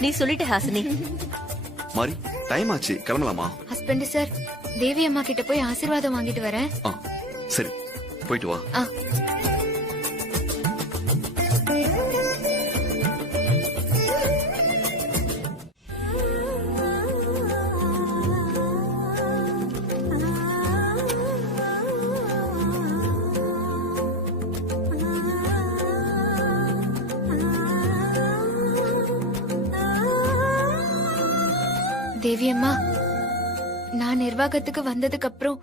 நீ சொல்லிட்ட ஹாசினி. மாறி, டைம் ஆச்சு, கிளம்பலாமா? ஹஸ்பண்ட் சார், தேவி அம்மா கிட்ட போய் ஆசீர்வாதம் வாங்கிட்டு வரேன். சரி, போயிட்டு வா. தேவி அம்மா, நான் நிர்வாகத்துக்கு வந்ததுக்கு அப்புறம்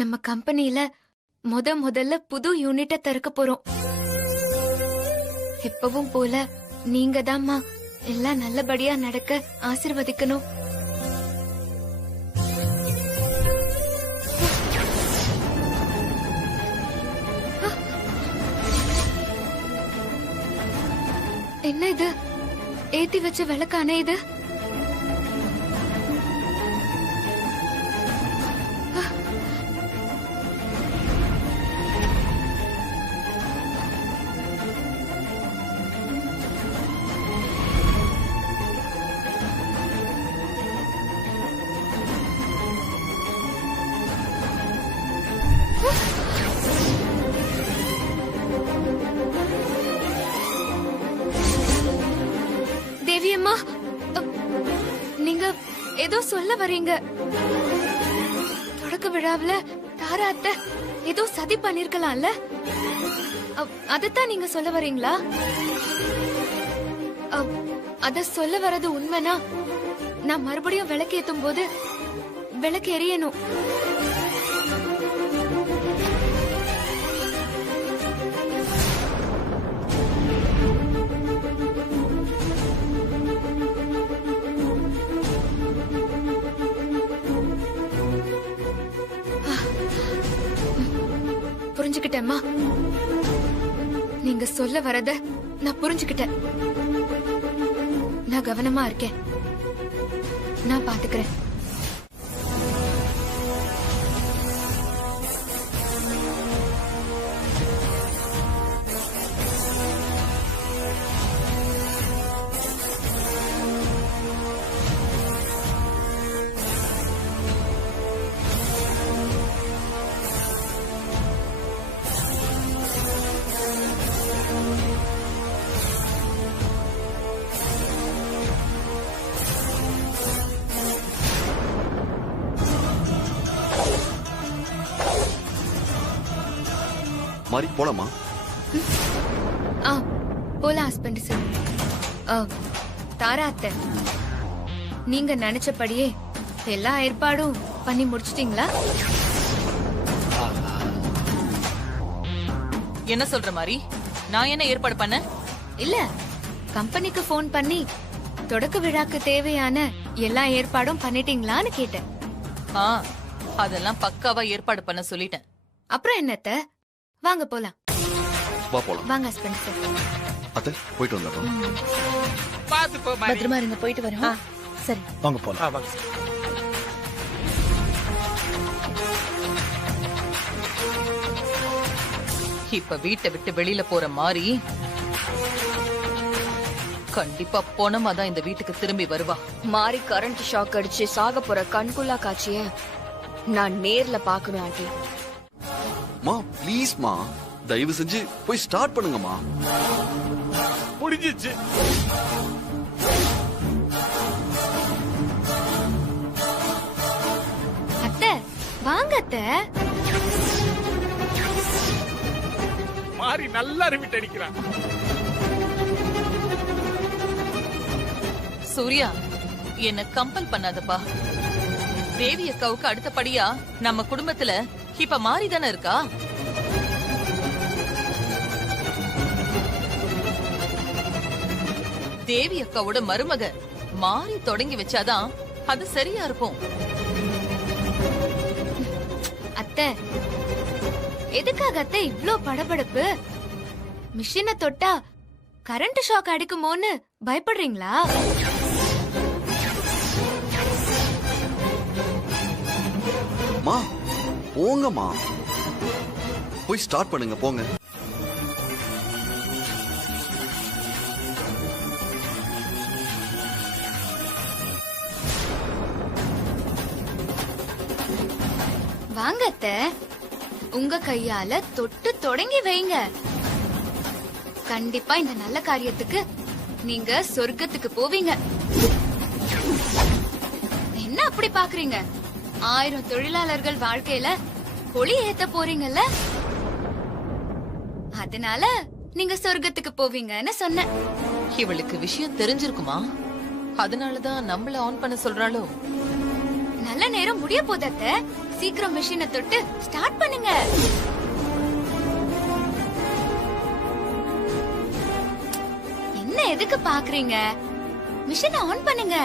நம்ம கம்பெனில முதல்ல புது யூனிட்ட திறக்க போறோம். எப்பவும் போல நீங்க தான்மா எல்லாம் நல்லபடியா நடக்க ஆசீர்வதிக்கணும். என்ன இது? ஏத்தி வச்ச விளக்கான இது? தேவி அம்மா, நீங்க ஏதோ சொல்ல வரீங்க. தொடக்க விழாவுல தாரா அத்தை ஏதோ சதி பண்ணிருக்கலாம்ல, அதத்தான் நீங்க சொல்ல வரீங்களா? அத சொல்ல வர்றது உண்மைனா நான் மறுபடியும் விளக்கு ஏத்தும் போது விளக்கு எரியணும். புரிஞ்சுக்கிட்டேம்மா, நீங்க சொல்ல வரத நான் புரிஞ்சுக்கிட்டேன். நான் கவனமா இருக்கேன், நான் பாத்துக்கிறேன். மாதிரி போலாமா? போலாம் ஹஸ்பண்ட் சார். தாரா அத்தை, நீங்க நினைச்சபடியே எல்லா ஏற்பாடும் பண்ணி முடிச்சிட்டீங்களா? என்ன சொல்ற மாதிரி? நான் என்ன ஏற்பாடு பண்ண? இல்ல, கம்பெனிக்கு போன் பண்ணி தொடக்க விழாக்கு தேவையான எல்லா ஏற்பாடும் பண்ணிட்டீங்களான்னு கேட்டேன். அதெல்லாம் பக்காவா ஏற்பாடு பண்ண சொல்லிட்டேன். அப்புறம் என்னத்த, வாங்க போலாம். வா போலாம். வாங்க ஹஸ்பண்ட் சார். அத்தை போயிட்டு வந்துடுறோம். பாத்து போ மாதிரி. பத்திரமா இருங்க, போயிட்டு வரோம். சரி வாங்க போலாம். வாங்க. இப்ப வீட்டை விட்டு வெளியில போற மாதிரி கண்டிப்பா பொணமாதான் இந்த வீட்டுக்கு திரும்பி வருவா. மாறி கரண்ட் ஷாக் அடிச்சு சாக போற கண்குள்ளா காட்சிய நான் நேர்ல பாக்கணும் ஆண்டி. மா ப்ளீஸ் மா, தயவு செஞ்சு போய் ஸ்டார்ட் பண்ணுங்கம்மா. முடிஞ்சிச்சு. அத்தை வாங்க அத்தை. மாறி நல்லா ரிமிட் அடிக்கிறான். சூர்யா, என்ன கம்பல் பண்ணாதப்பா. தேவி அக்காவுக்கு அடுத்தபடியா நம்ம குடும்பத்துல இப்ப மாறிதானே இருக்கா. தேவி அக்காவோட மருமக மாறி தொடங்கி வச்சாதான் அது சரியா இருக்கும். அத்தை, எதுக்காக அத்தை இவ்ளோ படபடப்பு? மிஷினை தொட்டா கரண்ட் ஷாக் அடிக்குமோன்னு பயப்படுறீங்களா? மா போங்கம்மா, போய் ஸ்டார்ட் பண்ணுங்க போங்க. வாங்க அத்தை, உங்க கையால தொட்டு தொடங்கி வைங்க. கண்டிப்பா இந்த நல்ல காரியத்துக்கு நீங்க சொர்க்கத்துக்கு போவீங்க. என்ன அப்படி பாக்குறீங்க? 1000 தொழிலாளர்கள் வாழ்க்கையில ஒளி ஏத்த போறீங்கல்ல, அதனால நீங்க சொர்க்கத்துக்கு போவீங்கன்னு சொன்னேன். இவளுக்கு விஷயம் தெரிஞ்சிருக்குமா? அதனாலதான் நம்மள ஆன் பண்ண சொல்றாளோ? நல்ல நேரம் முடிய போதத்த, சீக்கிரம் மிஷினை தொட்டு ஸ்டார்ட் பண்ணுங்க. என்ன எதுக்கு பாக்குறீங்க? மிஷினை ஆன் பண்ணுங்க.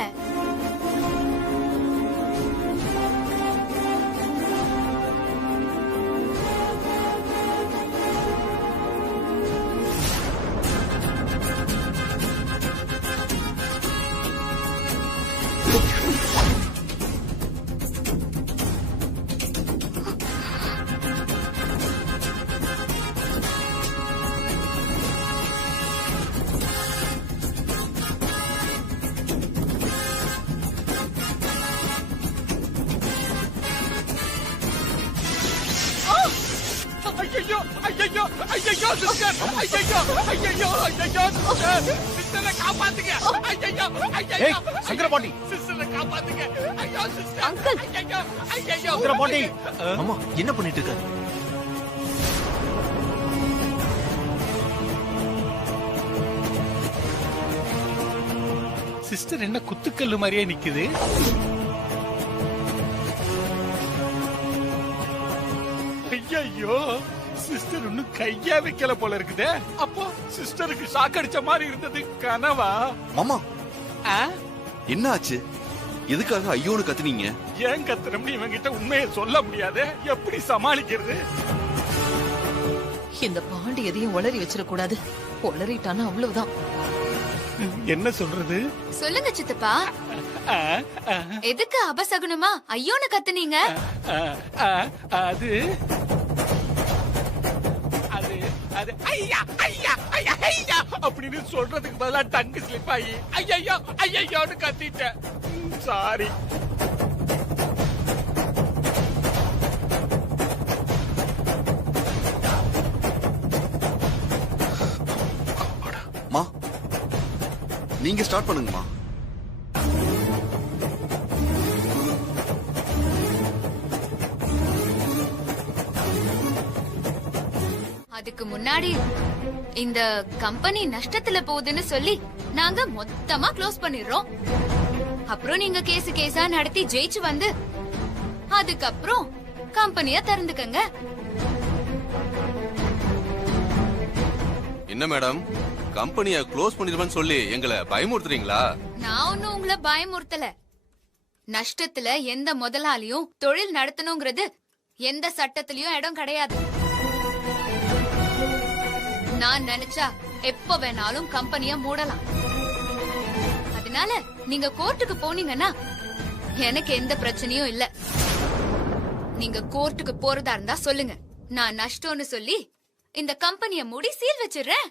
ஐயோ ஐயோ ஐயோ சிஸ்டர், ஐயோ ஐயோ ஐயோ சிஸ்டர், சிஸ்டரை காப்பாத்துங்க. ஐயோ ஐயோ சங்கரபாண்டி, சிஸ்டரை காப்பாத்துங்க. ஐயோ சிஸ்டர், அங்கிள். ஐயோ ஐயோ சங்கரபாண்டி. அம்மா என்ன பண்ணிட்டு இருக்க? சிஸ்டர் என்ன குத்துக்கல்லு மாதிரியே நிக்குது. ஐயோ சிஸ்டர் இன்னும் கையா வைக்கல போல இருக்குதே. அப்போ சிஸ்டருக்கு ஷாக் அடிச்ச மாதிரி இருந்தது கனவா? மாமா ஆ? என்ன ஆச்சு? எதுக்காக ஐயோன்னு கத்துனீங்க? ஏன் கத்துறோம்னு இவங்கிட்ட உண்மையை சொல்ல முடியாது, எப்படி சமாளிக்கிறது? இந்த பாண்டி எதையும் உளறி வச்சிடக்கூடாது. உளறிட்டானா அவ்வளவுதான். என்ன சொல்றது? சொல்லுங்க சித்தப்பா, ஆ, ஆ, எதுக்கு அபசகுனமா ஐயோன்னு கத்துனீங்க? ஆ, ஆ, அது அது அது ஐயா ஐயா ஐயா ஐயா அப்படின்னு சொல்றதுக்கு பதிலா டங்கு ஸ்லிப் ஆகி ஐயோ ஐயோன்னு கத்திட்டேன். சாரி. மா நீங்க ஸ்டார்ட் பண்ணுங்கம்மா. அதுக்கு முன்னாடி இந்த கம்பெனி நஷ்டத்துல போகுதுன்னு சொல்லி நாங்க மொத்தமா க்ளோஸ் பண்ணிடுறோம். அப்புறம் நீங்க கேஸா நடத்தி ஜெயிச்சு வந்து அதுக்கப்புறம் கம்பெனிய திறந்துக்கங்க. என்ன மேடம், கம்பெனிய க்ளோஸ் பண்ணிடுவேன்னு சொல்லி எங்களை பயமுறுத்துறீங்களா? நான் ஒன்னும் உங்களை பயமுறுத்தல. நஷ்டத்துல எந்த முதலாளியும் தொழில் நடத்தணுங்கிறது எந்த சட்டத்திலயும் இடம் கிடையாது. நான் நினைச்சா எப்ப வேணாலும் கம்பெனிய மூடலாம். அதனால நீங்க கோர்ட்டுக்கு போனீங்கன்னா எனக்கு எந்த பிரச்சனையும் இல்ல. நீங்க கோர்ட்டுக்கு போறதா இருந்தா சொல்லுங்க, நான் நஷ்டம்னு சொல்லி இந்த கம்பெனிய மூடி சீல் வச்சிடுறேன்.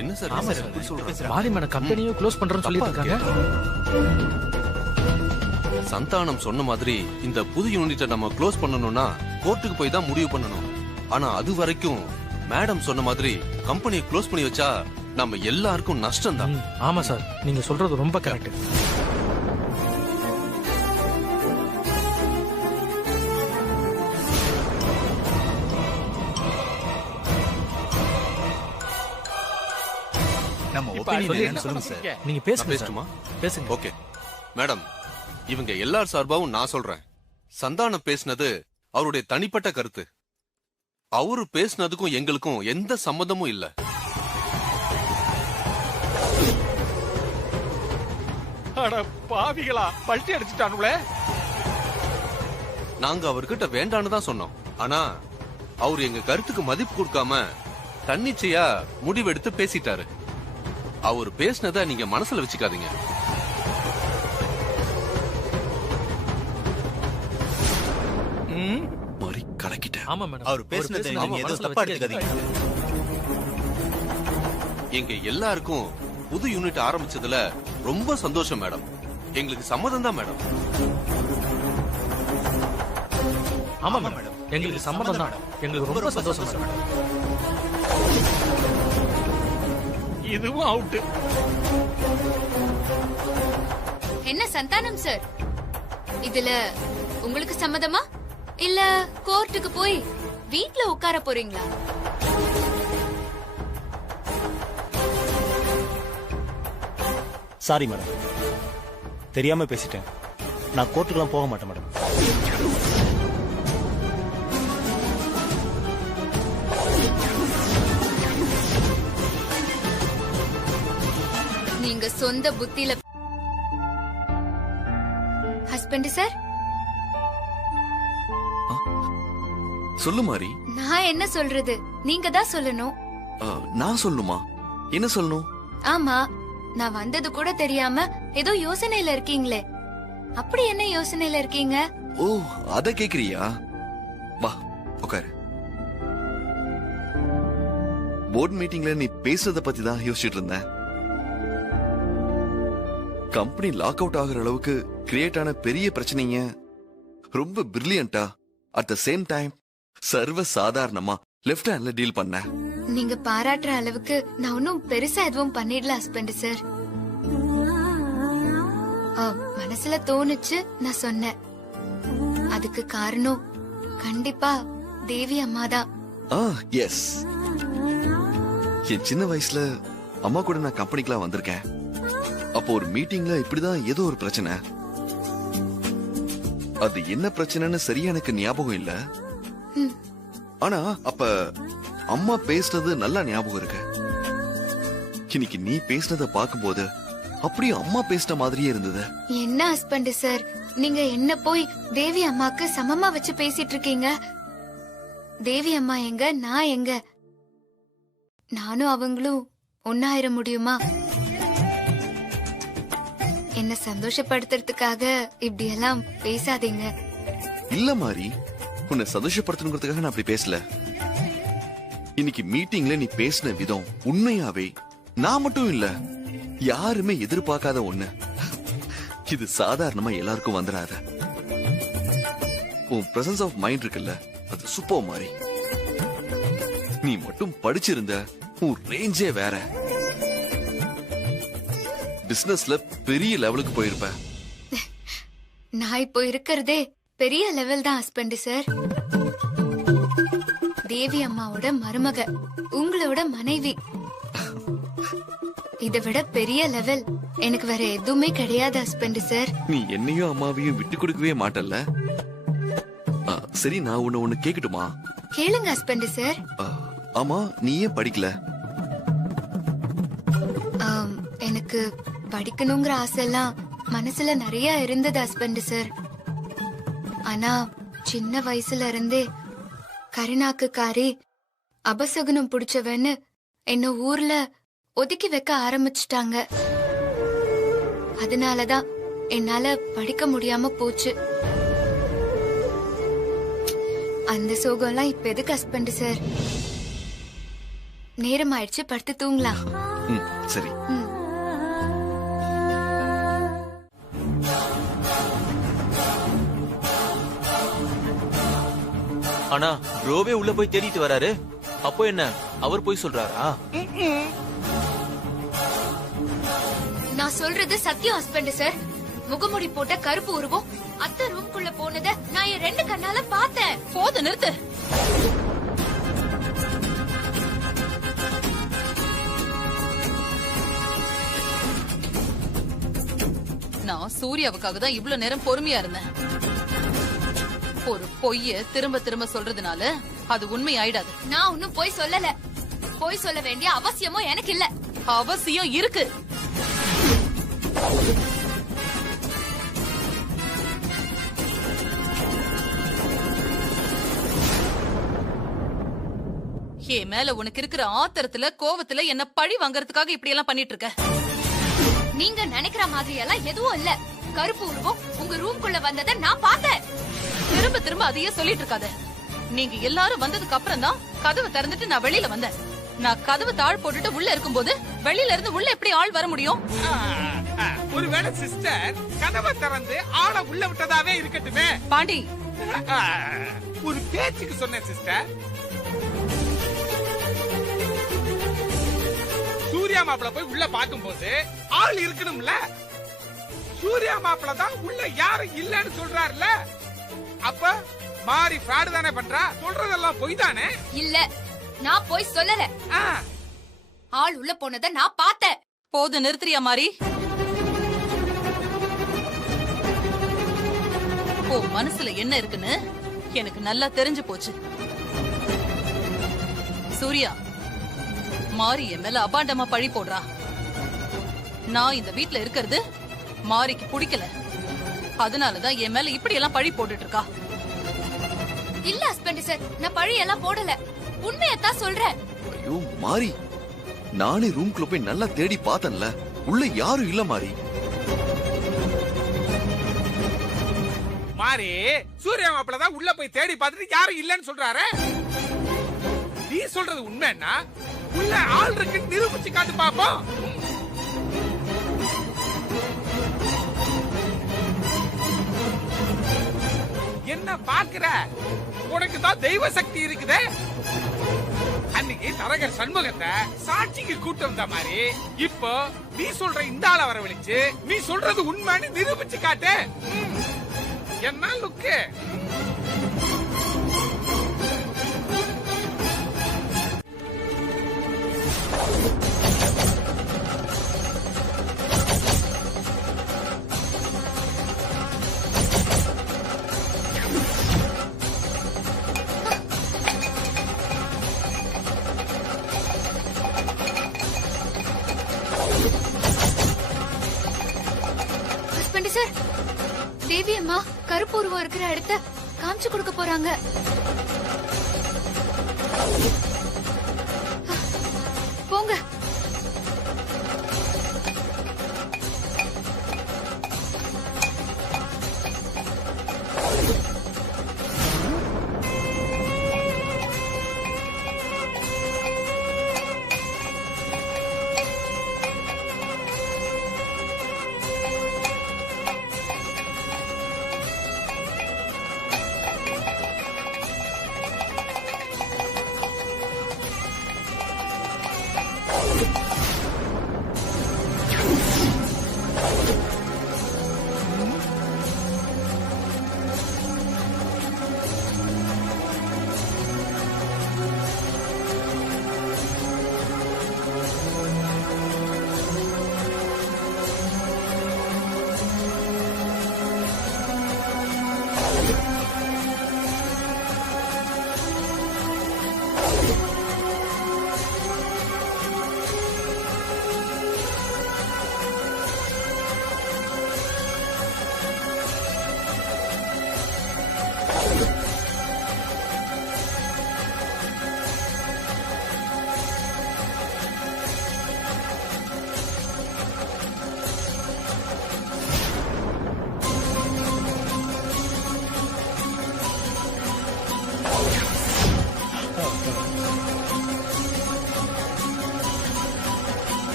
என்ன சார் மாரி மேடம் கம்பெனியும் க்ளோஸ் பண்றோம்னு சொல்லிட்டு இருக்காங்க. சந்தானம் சொன்ன மாதிரி இந்த புது யூனிட்டை நம்ம க்ளோஸ் பண்ணணும்னா கோர்ட்டுக்கு போய் தான் முடிவு பண்ணணும். ஆனா அது வரைக்கும் மேடம் சொன்ன மாதிரி கம்பெனியை க்ளோஸ் பண்ணி வச்சா நம்ம எல்லாருக்கும் நஷ்டம் தான். ஆமா சார், நீங்க சொல்றது ரொம்ப கரெக்ட். நம்ம ஒப்பீனியன் என்னன்னு சொல்லுங்க சார். நீங்க பேசுங்க. பேசட்டுமா? பேசுங்க. ஓகே மேடம், இவங்க எல்லார் சார்பாவும் நான் சொல்றேன். சந்தானம் பேசினது அவருடைய தனிப்பட்ட கருத்து. அவரு பேசினதுக்கும் எங்களுக்கும் எந்த சம்மந்தமும் இல்ல. அட பாவிகளா, பல்ட்டி அடிச்சுட்டானுங்களே. நாங்க அவர்கிட்ட வேண்டான்னு தான் சொன்னோம். ஆனா அவர் எங்க கருத்துக்கு மதிப்பு கொடுக்காம தன்னிச்சையா முடிவெடுத்து பேசிட்டாரு. அவர் பேசினதை நீங்க மனசுல வச்சுக்காதீங்க. மாறி கலக்கிட்ட. ஆமா மேடம், அவர் பேசுனதை நீங்க எதுவும் தப்பா எடுத்துக்காதீங்க. எங்க எல்லாருக்கும் புது யூனிட் ஆரம்பிச்சதுல ரொம்ப சந்தோஷம் மேடம். எங்களுக்கு சம்மதம் தான் மேடம். ஆமா மேடம், எங்களுக்கு சம்மதம் தான். எங்களுக்கு ரொம்ப சந்தோஷம் மேடம். இதுவும் அவுட். என்ன சந்தானம் சார், இதுல உங்களுக்கு சம்மதமா இல்ல கோர்ட்டுக்கு போய் வீட்ல உட்கார போறீங்களா? சாரி மேடம், தெரியாம பேசிட்டேன். நான் கோர்ட்டுக்குலாம் போக மாட்டேன் மேடம். நீங்க சொந்த புத்தியில ஹஸ்பண்ட் சார். சொல்லு மாறி. நான் என்ன சொல்றது, நீங்க தான் சொல்லணும். நான் சொல்லணுமா? என்ன சொல்லணும்? ஆமா, நான் வந்தது கூட தெரியாம ஏதோ யோசனையில இருக்கீங்களே. அப்படி என்ன யோசனையில இருக்கீங்க? ஓ, அத கேக்குறியா? வா உட்காரு. போர்ட் மீட்டிங்ல நீ பேசுறத பத்தி தான் யோசிச்சுட்டு இருந்தேன். கம்பெனி லாக் அவுட் ஆகுற அளவுக்கு கிரியேட் ஆன பெரிய பிரச்சனைங்க ரொம்ப பிரில்லியண்டா அட் த சேம் டைம் சர்வ சாதாரணமா லெஃப்ட் ஹேண்ட்ல டீல் பண்ண. நீங்க பாராட்டுற அளவுக்கு நான் ஒன்னும் பெருசா எதுவும் பண்ணிடல ஹஸ்பண்ட் சார். மனசுல தோணுச்சு, நான் சொன்னேன். அதுக்கு காரணம் கண்டிப்பா தேவி அம்மா தான். எஸ், என் சின்ன வயசுல அம்மா கூட நான் கம்பெனிக்கெல்லாம் வந்திருக்கேன். அப்போ ஒரு மீட்டிங்ல இப்படிதான் ஏதோ ஒரு பிரச்சனை. அது என்ன பிரச்சனைன்னு சரியா எனக்கு ஞாபகம் இல்ல. ஆனா அப்ப அம்மா பேசினது நல்லா ஞாபகம் இருக்கு. இன்னைக்கு நீ பேசினத பாக்கும்போது அப்படியே அம்மா பேசின மாதிரியே இருந்தது. என்ன ஹஸ்பண்ட் சார், நீங்க என்ன போய் தேவி அம்மாக்கு சமமா வச்சு பேசிட்டு இருக்கீங்க? தேவி அம்மா எங்க, நான் எங்க? நானும் அவங்களும் ஒன்னாயிர முடியுமா? என்ன சந்தோஷப்படுத்துறதுக்காக இப்படி எல்லாம் பேசாதீங்க. இல்ல மாறி, உன்னை சந்தோஷப்படுத்தணுங்கிறதுக்காக நான் அப்படி பேசல. இன்னைக்கு மீட்டிங்ல நீ பேசின விதம் உண்மையாவே நான் மட்டும் இல்ல, யாருமே எதிர்பார்க்காத ஒண்ணு. இது சாதாரணமா எல்லாருக்கும் வந்துடாத. உன் பிரசன்ஸ் ஆஃப் மைண்ட் இருக்குல்ல, அது சூப்பர் மாறி. நீ மட்டும் படிச்சிருந்த உன் ரேஞ்சே வேற. பிசினஸ்ல பெரிய லெவலுக்கு போயிருப்ப. நான் இப்போ இருக்கிறதே பெரிய லெவல் தான் ஹஸ்பண்ட் சார். தேவி அம்மாவோட மருமக, உங்களோட மனைவி. இதை விட பெரிய லெவல் எனக்கு வேற எதுவுமே கிடையாது ஹஸ்பண்ட் சார். நீ என்னையும் அம்மாவையும் விட்டு கொடுக்கவே மாட்டல்ல. சரி, நான் ஒண்ணு கேக்கட்டுமா? கேளுங்க ஹஸ்பண்ட் சார். ஆமா, நீ ஏன் படிக்கல? எனக்கு படிக்கணுங்கிற ஆசைலாம் மனசுல நிறைய இருந்தது ஹஸ்பண்ட் சார். ஆனா சின்ன வயசுல இருந்தே கரிநாக்கு காரி அபசகுனம் புடிச்சவன்னு என்ன ஊர்ல ஒதுக்கி வைக்க ஆரம்பிச்சுட்டாங்க. அதனாலதான் என்னால படிக்க முடியாம போச்சு. அந்த சோகம்லாம் இப்ப எதுக்கு ஹஸ்பண்ட் சார்? நேரம் ஆயிடுச்சு, படுத்து தூங்கலாம். சரி. ஆனா ப்ரோவே உள்ள போய் தேடிட்டு வராரு. அப்போ என்ன, அவர் போய் சொல்றாரா? நான் சொல்றது சத்தியம் ஹஸ்பண்ட் சார். முகமுடி போட்ட கருப்பு உருவம் அத்தை ரூம்குள்ள போனத நான் என் 2 கண்ணால பார்த்தேன். போது நிறுத்து. நான் சூர்யாவுக்காக தான் இவ்வளவு நேரம் பொறுமையா இருந்தேன். ஒரு பொய்ய திரும்ப திரும்ப சொல்றதுனால அது உண்மை ஆயிடாது. நான் ஒன்னும் பொய் சொல்லல. பொய் சொல்ல வேண்டிய அவசியமும் எனக்கு இல்ல. அவசியம் இருக்கு. என் மேல உனக்கு இருக்கிற ஆத்திரத்துல கோவத்துல என்ன பழி வாங்கறதுக்காக இப்படி எல்லாம் பண்ணிட்டு இருக்க. நீங்க நினைக்கிற மாதிரி எல்லாம் எதுவும் இல்ல. கருப்பு உருவம் உங்க ரூம்குள்ள வந்ததை நான் பார்த்தேன். திரும்ப திரும்ப அதையே சொல்லிட்டு இருக்காத. நீங்க எல்லாரும் வந்ததுக்கு அப்புறம் தான் கதவை திறந்துட்டு நான் வெளியில வந்தேன். நான் கதவை தாழ் போட்டுட்டு உள்ள இருக்கும்போது வெளியில இருந்து உள்ள எப்படி ஆள் வர முடியும்? ஒருவேளை சிஸ்டர் கதவை திறந்து ஆளை உள்ள விட்டதாவே இருக்கட்டுமே. பாண்டி, ஒரு பேச்சுக்கு சொன்னேன் சிஸ்டர். சூர்யா மாப்பிள்ள போய் உள்ள பாக்கும்போது ஆள் இருக்கணும்ல. சூர்யா மாப்பிள்ள தான் உள்ள யாரும் இல்லன்னு சொல்றாருல. அப்ப மாறி ஃப்ராட் தானே பண்றா. சொல்றதெல்லாம் பொய் தானே? இல்ல, நான் போய் சொல்லல. ஆள் உள்ள போனதை நான் பார்த்தேன். போது நிறுத்துறியா மாறி? ஓ மனசுல என்ன இருக்குன்னு எனக்கு நல்லா தெரிஞ்சு போச்சு. சூர்யா, மாறி என் மேல அபாண்டமா பழி போடுறா. நான் இந்த வீட்ல இருக்கிறது மாரிக்கு பிடிக்கல. அதனாலதான் என் மேல இப்படி எல்லாம் பழி போட்டுட்டு இருக்கா. இல்ல ஹஸ்பண்ட் சார், நான் பழி எல்லாம் போடல. உண்மையத்தான் சொல்றேன். ஐயோ மாறி, நானே ரூம்குள்ள போய் நல்லா தேடி பார்த்தேன்ல. உள்ள யாரும் இல்ல மாறி. மாறி, சூர்யா மாப்பிள்ள தான் உள்ள போய் தேடி பார்த்துட்டு யாரும் இல்லன்னு சொல்றாரு. நீ சொல்றது உண்மைன்னா உள்ள ஆள் இருக்கு நிரூபிச்சு காட்டு பாப்போம். என்ன பாக்குற? உனக்கு தான் தெய்வ சக்தி இருக்குதே. அன்னைக்கு தரகர் சண்முகத்தை சாட்சிக்கு கூட்டு வந்த மாதிரி இப்போ நீ சொல்ற இந்த ஆளை வரவழைச்சு நீ சொல்றது உண்மைன்னு நிரூபிச்சு காட்டு. என்ன லுக்கு? ஹஸ்பண்ட் சார், தேவி அம்மா கருப்பு உருவம் இருக்கிற இடத்த காமிச்சு கொடுக்க போறாங்க. போங்க.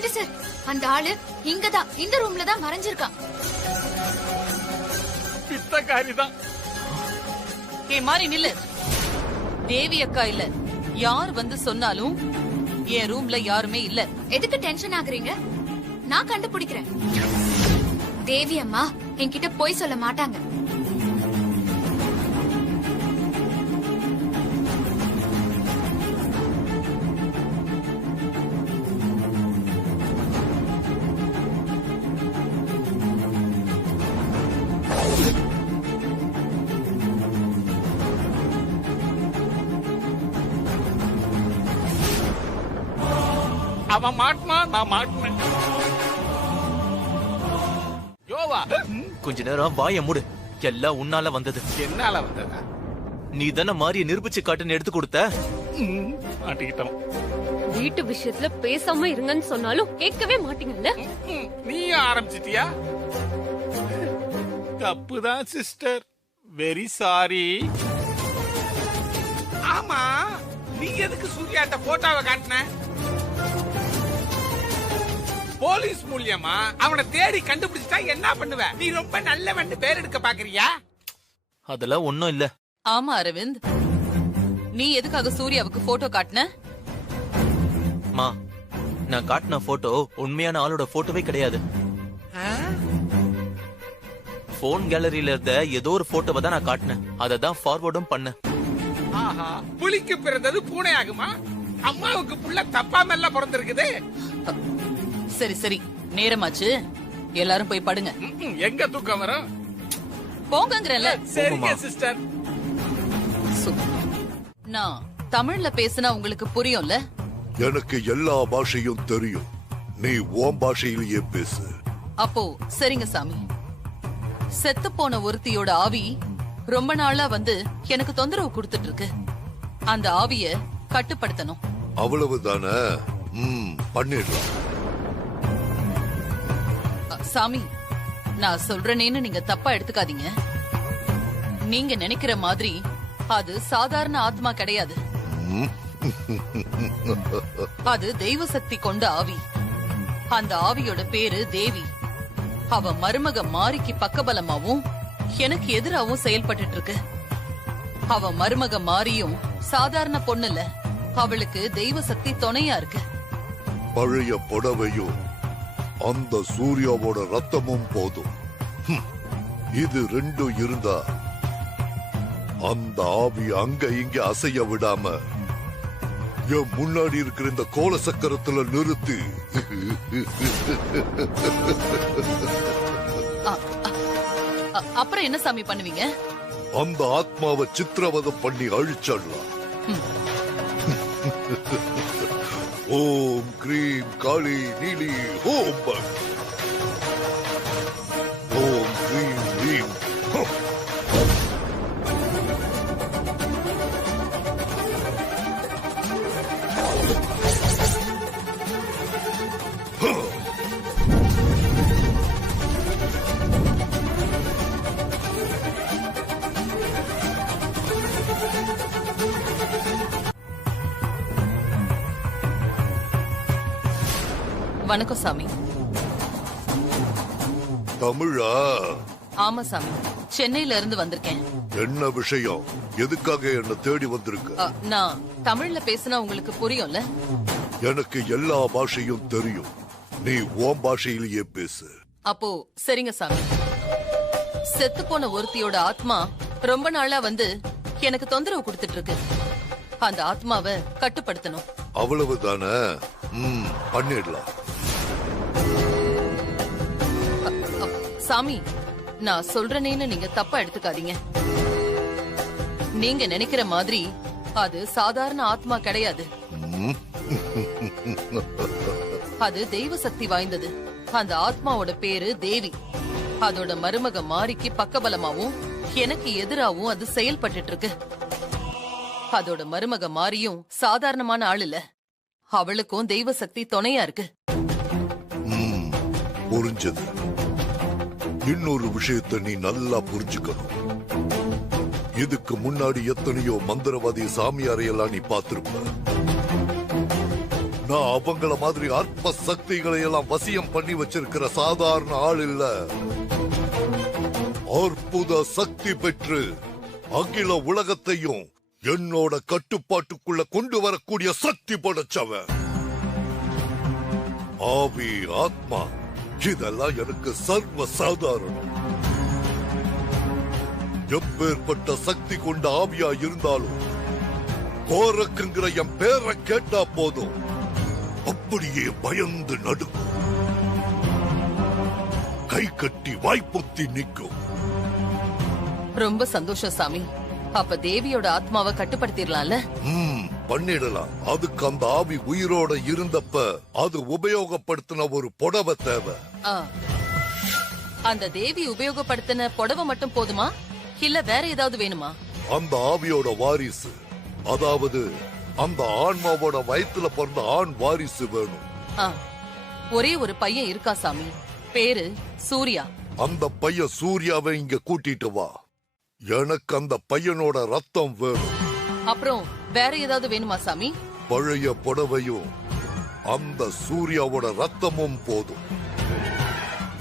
பாண்டி சார், அந்த ஆளு இங்கதான் இந்த ரூம்ல தான் மறைஞ்சிருக்கான். பித்தக்காரிதான். மாறி நில்லு. தேவி அக்கா இல்ல, யார் வந்து சொன்னாலும் என் ரூம்ல யாருமே இல்ல. எதுக்கு டென்ஷன் ஆகுறீங்க? நான் கண்டுபிடிக்கிறேன். தேவி அம்மா என்கிட்ட போய் சொல்ல மாட்டாங்க. அவன் மாட்டினா நான் மாட்டினேன். யோவா, கொஞ்ச நேரம் வாய மூடு. எல்லாம் உன்னால வந்தது. என்னால வந்ததா? நீ தானே மாறிய நிரூபிச்சு காட்டுன்னு எடுத்து கொடுத்த. மாட்டிக்கிட்டோம். வீட்டு விஷயத்துல பேசாம இருங்கன்னு சொன்னாலும் கேட்கவே மாட்டீங்கல்ல. நீ ஆரம்பிச்சிட்டியா? தப்புதான் சிஸ்டர், வெரி சாரி. ஆமா, நீ எதுக்கு சூர்யாட்ட போட்டோவை காட்டின? போலீஸ் மூலியமா அவனை தேடி கண்டுபிடிச்சிட்டா என்ன பண்ணுவ? நீ ரொம்ப நல்லவன்னு பேர் எடுக்க பாக்குறியா? அதெல்லாம் ஒண்ணும் இல்ல. ஆமா அரவிந்த், நீ எதுக்காக சூர்யாவுக்கு போட்டோ காட்டின? மா, நான் காட்டின போட்டோ உண்மையான ஆளோட போட்டோவே கிடையாது. போன் கேலரியில இருந்த ஏதோ ஒரு போட்டோவை தான் நான் காட்டினேன். அததான் ஃபார்வர்டும் பண்ணேன். ஆஹா, புலிக்கு பிறந்தது பூனை ஆகுமா? அம்மாவுக்கு புள்ள தப்பாம எல்லாம் பிறந்திருக்குது. சரி சரி, நேரமாச்சு, எல்லாரும் போய் படுங்க. எங்க தூக்கம் வரும்? போங்கங்கறல. சரிங்க சிஸ்டர். நான் தமிழ்ல பேசினா உங்களுக்கு புரியும்ல? எனக்கு எல்லா பாஷையும் தெரியும். நீ ஓம் பாஷையிலேயே பேசு. அப்போ சரிங்க சாமி. செத்து போன ஒருத்தியோட ஆவி ரொம்ப நாளா வந்து எனக்கு தொந்தரவு கொடுத்துட்டு இருக்கு. அந்த ஆவிய கட்டுப்படுத்தணும். அவ்வளவுதானே? பண்ணிடலாம். சாமி, நான் சொல்றேன்னு நீங்க தப்பா எடுத்துக்காதீங்க. நீங்க நினைக்கிற மாதிரி அது சாதாரண ஆத்மா கிடையாது. அது தெய்வ சக்தி கொண்ட ஆவி. அந்த ஆவியோட பேரு தேவி. அவ மருமக மாரிக்கு பக்கபலமாவும் எனக்கு எதிராவும் செயல்பட்டு இருக்கு. அவ மருமக மாரியும் சாதாரண பொண்ணு இல்ல, அவளுக்கு தெய்வ சக்தி துணையா இருக்கு. பழைய புடவையும் அந்த சூர்யாவோட ரத்தமும் போதும். இது ரெண்டும் இருந்தா அந்த ஆவி அங்க இங்க அசைய விடாம என் முன்னாடி இருக்கிற இந்த கோல சக்கரத்துல நிறுத்தி அப்புறம் என்ன சாமி பண்ணுவீங்க? அந்த ஆத்மாவை சித்திரவதம் பண்ணி அழிச்சிடலாம். ஓம் கிரீம் காளி நீலி ஓம் ஓம் கிரீம் ரீம். வணக்கம் சாமி. தமிழா? ஆமா சாமி, சென்னையில இருந்து வந்திருக்கேன். என்ன விஷயம்? எதுக்காக என்ன தேடி வந்திருக்க? நான் தமிழ்ல பேசினா உங்களுக்கு புரியும்ல? எனக்கு எல்லா பாஷையும் தெரியும். நீ ஓம் பாஷையிலேயே பேசு. அப்போ சரிங்க சாமி. செத்து போன ஒருத்தியோட ஆத்மா ரொம்ப நாளா வந்து எனக்கு தொந்தரவு கொடுத்துட்டு இருக்கு. அந்த ஆத்மாவை கட்டுப்படுத்தணும். அவ்வளவுதானே? பண்ணிடலாம். சாமி, நான் சொல்றேன்னு நீங்க தப்பா எடுத்துக்காதீங்க. நீங்க நினைக்கிற மாதிரி அது சாதாரண ஆத்மா கிடையாது. அது தெய்வ சக்தி வாய்ந்தது. அந்த ஆத்மாவோட பேரு தேவி. அதோட மருமக மாரிக்கு பக்கபலமாவும் எனக்கு எதிராவும் அது செயல்பட்டு இருக்கு. அதோட மருமக மாரியும் சாதாரணமான ஆள் இல்ல, அவளுக்கும் தெய்வ சக்தி துணையா இருக்கு. புரிஞ்சது. இன்னொரு விஷயத்தை நீ நல்லா புரிஞ்சுக்கணும். இதுக்கு முன்னாடி எத்தனையோ மந்திரவாதி சாமியாரையெல்லாம் நீ பார்த்திருப்ப. நான் அவங்கள மாதிரி அற்ப சக்திகளை எல்லாம் வசியம் பண்ணி வச்சிருக்கிற சாதாரண ஆள் இல்ல. அற்புத சக்தி பெற்று அகில உலகத்தையும் என்னோட கட்டுப்பாட்டுக்குள்ள கொண்டு வரக்கூடிய சக்தி படைச்சவன். ஆவி, ஆத்மா இதெல்லாம் எனக்கு சர்வ சாதாரணம். எப்பேற்பட்ட சக்தி கொண்ட ஆவியா இருந்தாலும் கோரக்குங்கிற என் பேரை கேட்டா போதும் அப்படியே பயந்து நடுக்கும், கை கட்டி வாய்ப்புத்தி நிற்கும். ரொம்ப சந்தோஷம் சாமி. அப்ப தேவியோட ஆத்மாவை கட்டுப்படுத்திடலாம்ல? பண்ணிடலாம். அதுக்கு அந்த ஆவி உயிரோட இருந்தப்ப அது உபயோகப்படுத்தின ஒரு புடவை தேவை. அந்த தேவி உபயோகப்படுத்தின புடவை மட்டும் போதுமா, இல்ல வேற ஏதாவது வேணுமா? அந்த ஆவியோட வாரிசு, அதாவது அந்த ஆன்மாவோட வயித்துல பிறந்த ஆண் வாரிசு வேணும். ஒரே ஒரு பையன் இருக்கா சாமி, பேரு சூர்யா. அந்த பையன் சூர்யாவை இங்க கூட்டிட்டு வா. எனக்கு அந்த பையனோட ரத்தம் வேணும். அப்புறம் வேற ஏதாவது வேணுமா சாமி? பழைய புடவையும் அந்த சூர்யாவோட ரத்தமும் போதும்.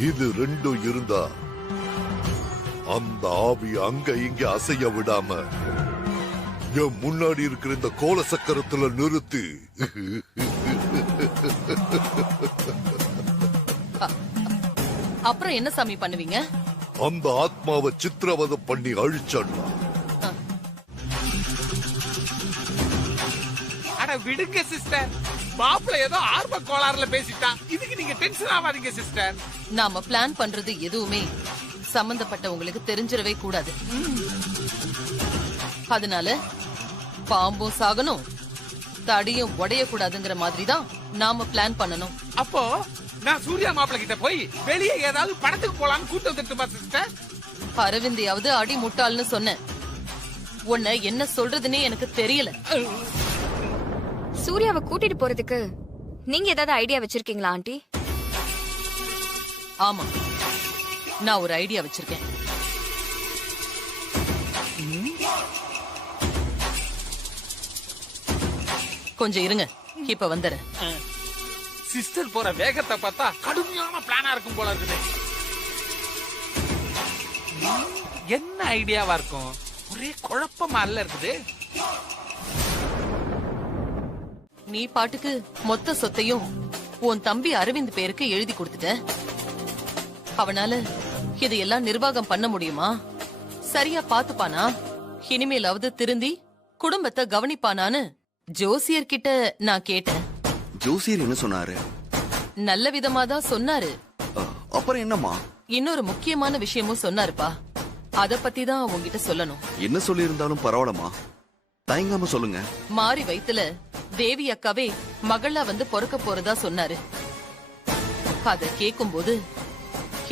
இது ரெண்டும் இருந்தா அந்த ஆவி அங்க இங்க அசைய விடாம என் முன்னாடி இருக்கிற இந்த கோல சக்கரத்துல நிறுத்தி அப்புறம் என்ன சாமி பண்ணுவீங்க? அந்த ஆத்மாவை சித்திரவதை பண்ணி அழிச்சிடலாம். அட விடுங்க சிஸ்டர், மாப்பிள்ள ஏதோ ஆர்வ கோளாறுல பேசிட்டான். இதுக்கு நீங்க டென்ஷன் ஆகாதீங்க சிஸ்டர். நாம பிளான் பண்றது எதுவுமே சம்பந்தப்பட்டவங்களுக்கு தெரிஞ்சிடவே கூடாது. அதனால பாம்பும் சாகணும், தடியும் உடைய கூடாதுங்கிற மாதிரி தான் நாம பிளான் பண்ணணும். அப்போ நான் சூர்யா மாப்பிள்ள கிட்ட போய் வெளியே ஏதாவது படத்துக்கு போலான்னு கூட்டம் வந்துட்டுமா சிஸ்டர்? அரவிந்தையாவது அடி முட்டாள்னு சொன்னேன். உன்னை என்ன சொல்றதுன்னே எனக்கு தெரியல. சூர்யாவை கூட்டிட்டு போறதுக்கு நீங்க ஏதாவது ஐடியா வச்சிருக்கீங்களா ஆண்டி? ஆமா, நான் ஒரு ஐடியா வச்சிருக்கேன். கொஞ்சம் இருங்க, இப்ப வந்துறேன். சிஸ்டர் போற வேகத்தை பார்த்தா கடுமையான பிளானா இருக்கும் போல இருக்குது. என்ன ஐடியாவா இருக்கும்? ஒரே குழப்பமா இல்ல இருக்குது. நீ பாட்டுக்கு மொத்த சொத்தையும் உன் தம்பி அரவிந்த் பேருக்கு எழுதி கொடுத்துட்ட. அவனால இதையெல்லாம் நிர்வாகம் பண்ண முடியுமா? சரியா பாத்துப்பானா? இனிமேலாவது திருந்தி குடும்பத்தை கவனிப்பானான்னு ஜோசியர் கிட்ட நான் கேட்டேன். ஜோசியர் என்ன சொன்னாரு? நல்ல விதமா தான் சொன்னாரு. அப்புறம் என்னம்மா? இன்னொரு முக்கியமான விஷயமும் சொன்னாருப்பா. அத பத்தி தான் உங்ககிட்ட சொல்லணும். என்ன சொல்லி இருந்தாலும் பரவாயில்லமா, தயங்காம சொல்லுங்க. மாறி வயித்துல தேவி அக்காவே மகளா வந்து பொறக்க போறதா சொன்னாரு. அத கேக்கும்போது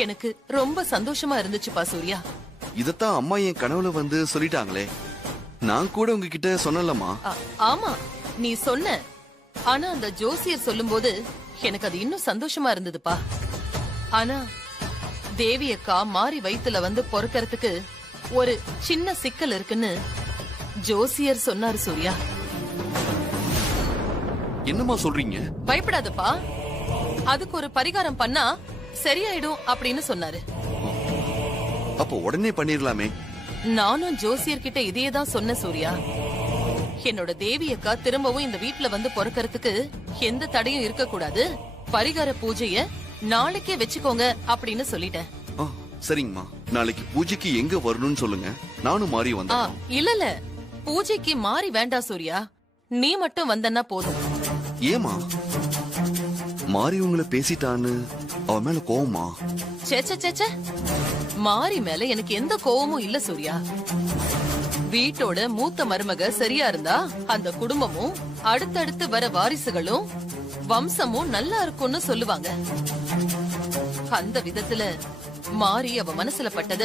எனக்கு ரொம்ப சந்தோஷமா இருந்துச்சுப்பா சூர்யா. இதத்தான் அம்மா என் கனவுல வந்து சொல்லிட்டாங்களே. நான் கூட உங்ககிட்ட சொன்னலமா. ஆமா, நீ சொன்ன. ஆனா அந்த ஜோசியர் சொல்லும்போது எனக்கு அது இன்னும் சந்தோஷமா இருந்ததுப்பா. ஆனா தேவி அக்கா மாறி வயித்துல வந்து பொறக்கறதுக்கு ஒரு சின்ன சிக்கல் இருக்குன்னு ஜோசியர் சொன்னாரு சூர்யா. என்னமா சொல்றீங்க? பயப்படாதப்பா, அதுக்கு ஒரு பரிகாரம் பண்ணா சரியாயிடும் அப்படின்னு சொன்னாரு. அப்போ உடனே பண்ணிரலாமே. நானும் ஜோசியர் கிட்ட இதையே தான் சொன்ன சூர்யா. என்னோட தேவி அக்கா திரும்பவும் இந்த வீட்ல வந்து பொறக்கறதுக்கு எந்த தடையும் இருக்க கூடாது, பரிகார பூஜைய நாளைக்கே வச்சுக்கோங்க அப்படின்னு சொல்லிட்டேன். சரிங்கம்மா, நாளைக்கு பூஜைக்கு எங்க வரணும்னு சொல்லுங்க, நானும் மாறி வந்தேன். இல்ல பூஜைக்கு மாறி வேண்டாம் சூர்யா, நீ மட்டும் வந்தன்னா போதும். ஏமா மாறி உங்களை பேசிட்டான்னு அவ மேல கோவமா? சேச்சே, மாறி மேல எனக்கு எந்த கோவமும் இல்ல சூர்யா. வீட்டோட மூத்த மருமக சரியா இருந்தா அந்த குடும்பமும் அடுத்தடுத்து வர வாரிசுகளும் வம்சமும் நல்லா இருக்கும்னு சொல்லுவாங்க. அந்த விதத்துல மாறி அவ மனசுல பட்டத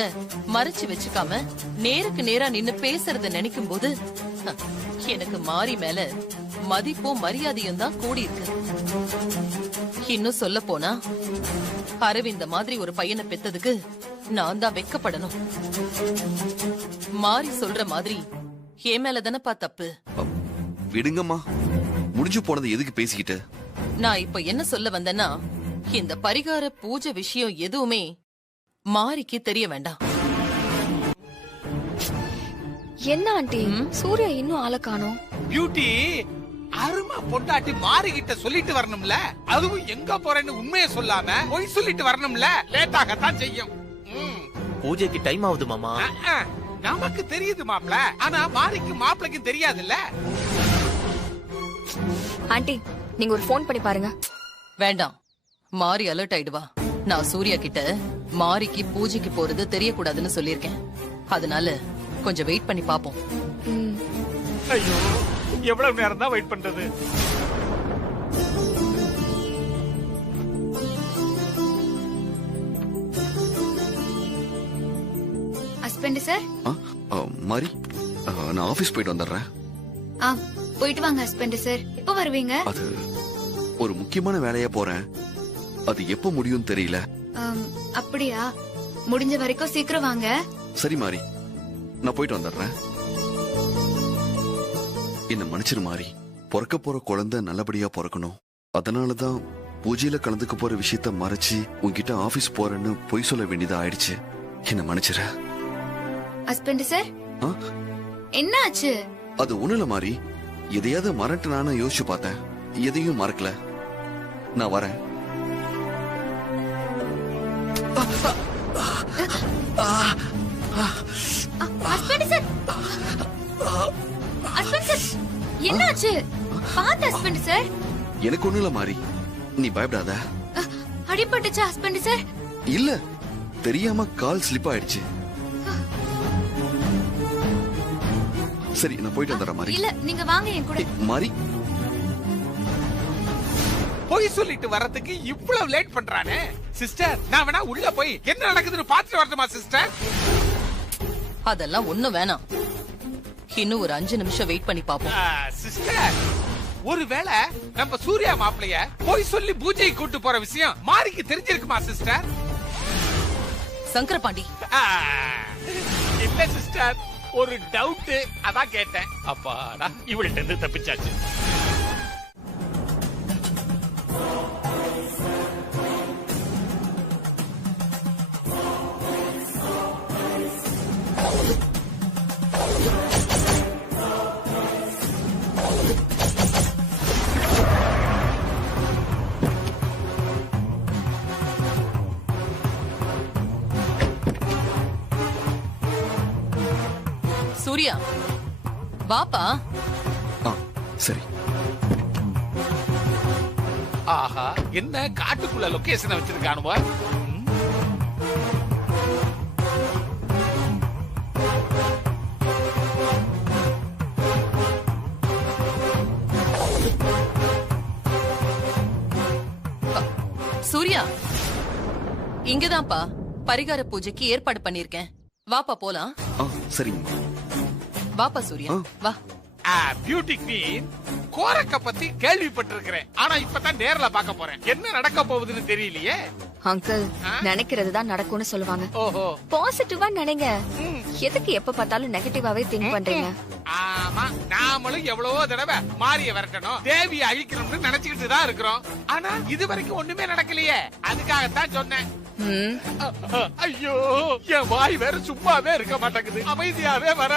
மறைச்சு வச்சுக்காம நேருக்கு நேரா நின்னு பேசுறத நினைக்கும் போது எனக்கு மாறி மேல மதிப்பும் மரியாதையும் தான் கூடி இருக்கு. இன்னும் சொல்ல போனா அரவிந்த மாதிரி ஒரு பையனை பெத்ததுக்கு நான் தான் வெக்கப்படணும். மாறி சொல்ற மாதிரி என் மேல தானப்பா தப்பு. விடுங்கம்மா, முடிஞ்சு போனது எதுக்கு பேசிக்கிட்டு? நான் இப்ப என்ன சொல்ல வந்தேன்னா, இந்த பரிகார பூஜை விஷயம் எதுவுமே மாரிக்கு தெரிய வேண்டாம். என்ன ஆண்டி, சூர்யா இன்னும் ஆளை காணோம். பியூட்டி அருமா பொண்டாட்டி மாறிக்கிட்ட சொல்லிட்டு வரணும்ல, அதுவும் எங்க போறேன்னு உண்மையை சொல்லாம பொய் சொல்லிட்டு வரணும்ல, லேட்டாகத்தான் செய்யும். பூஜைக்கு டைம் ஆகுது மாமா. நமக்கு தெரியுது மாப்ள, ஆனா மாரிக்கு மாப்பிளைக்கும் தெரியாதுல்ல. ஆண்டி, நீங்க ஒரு ஃபோன் பண்ணி பாருங்க. வேண்டாம், மாரி அலர்ட் ஆயிடுவா. நான் சூர்யா கிட்ட மாரிக்கு பூஜைக்கு போறது தெரியக்கூடாதுன்னு சொல்லியிருக்கேன். அதனால கொஞ்சம் வெயிட் பண்ணி பாப்போம். ஐயோ, எவ்வளவு நேரம் தான் வெயிட் பண்றது? Husband sir. மாரி, நான் ஆபீஸ் போயிட்டு வந்துடுறேன். போயிட்டு வாங்க ஹஸ்பண்ட் சார். எப்போ வருவீங்க? அது ஒரு முக்கியமான வேலையா போறேன். அது எப்ப முடியும் தெரியல. அப்படியா? முடிஞ்ச வரைக்கும் சீக்கிரம் வாங்க. சரி மாரி, நான் போயிட்டு வந்துடுறேன். என்ன மன்னிச்சிரு மாரி, பிறக்க போற குழந்தை நல்லபடியா பிறக்கணும். அதனாலதான் பூஜையில கலந்துக்க போற விஷயத்த மறைச்சு உன்கிட்ட ஆபீஸ் போறேன்னு பொய் சொல்ல வேண்டியதா ஆயிடுச்சு. என்ன மன்னிச்சிரு. ஹஸ்பண்ட் சார், என்ன ஆச்சு? அது ஒண்ணுல மாரி, எதையாவது மறட்டுனான்னு யோசிச்சு பார்த்தேன். எதையும் மறக்கல. நான் வரேன். ஹஸ்பண்ட் சார், ஹஸ்பண்ட் சார், என்ன ஆச்சு? பாத்து ஹஸ்பண்ட் சார். எனக்கு ஒண்ணுல மாரி, நீ பயப்படாத. அடிபட்டுச்சா ஹஸ்பண்ட் சார்? இல்ல, தெரியாம கால் ஸ்லிப் ஆயிடுச்சு. சரி, நான் போயிட்டு வந்துடுறேன் மாரி. இல்ல, நீங்க வாங்க என் கூட. மாரி, பொய் சொல்லிட்டு வரதுக்கு இவ்வளவு லேட் பண்றானே. சிஸ்டர், நான் வேணா உள்ள போய் என்ன நடக்குதுன்னு பாத்துட்டு வரட்டுமா சிஸ்டர்? அதெல்லாம் ஒண்ணும் வேணாம். இன்னும் ஒரு 5 நிமிஷம் வெயிட் பண்ணி பாப்போம். சிஸ்டர், ஒருவேளை நம்ம சூர்யா மாப்பிளைய பொய் சொல்லி பூஜைக்கு கூட்டு போற விஷயம் மாரிக்கு தெரிஞ்சிருக்குமா சிஸ்டர்? சங்கரபாண்டி, இல்ல சிஸ்டர், ஒரு டவுட், அதான் கேட்டேன். அப்பாடா, இவள்கிட்ட இருந்து தப்பிச்சாச்சு. சூர்யா, வாப்பா. சரி. ஆஹா, என்ன காட்டுக்குள்ள லொகேஷன் வச்சிருக்கானுவா? சூர்யா, இங்கதான்ப்பா பரிகார பூஜைக்கு ஏற்பாடு பண்ணிருக்கேன். வாப்பா போலாம். சரிங்க. வாப்பா சூர்யா, வா. பியூட்டி குவீன் கோரக்க பத்தி கேள்விப்பட்டிருக்கிறேன். ஆனா இப்பதான் நேர்ல பார்க்க போறேன். என்ன நடக்க போகுதுன்னு தெரியலையே. அங்கிள், நினைக்கிறதுதான் நடக்கும்னு சொல்லுவாங்க. ஓஹோ, பாசிட்டிவா நினைங்க. எதுக்கு எப்ப பார்த்தாலும் நெகட்டிவாவே திங்க் பண்றீங்க? ஆமா, நாமளும் எவ்வளவோ தடவை மாரிய விரட்டணும், தேவியை அழிக்கணும்னு நினைச்சுக்கிட்டு தான் இருக்கிறோம். ஆனா இது வரைக்கும் ஒண்ணுமே நடக்கலையே. அதுக்காகத்தான் சொன்னேன். ஐயோ, என் வாய் வேற சும்மாவே இருக்க மாட்டேங்குது. அமைதியாவே வர.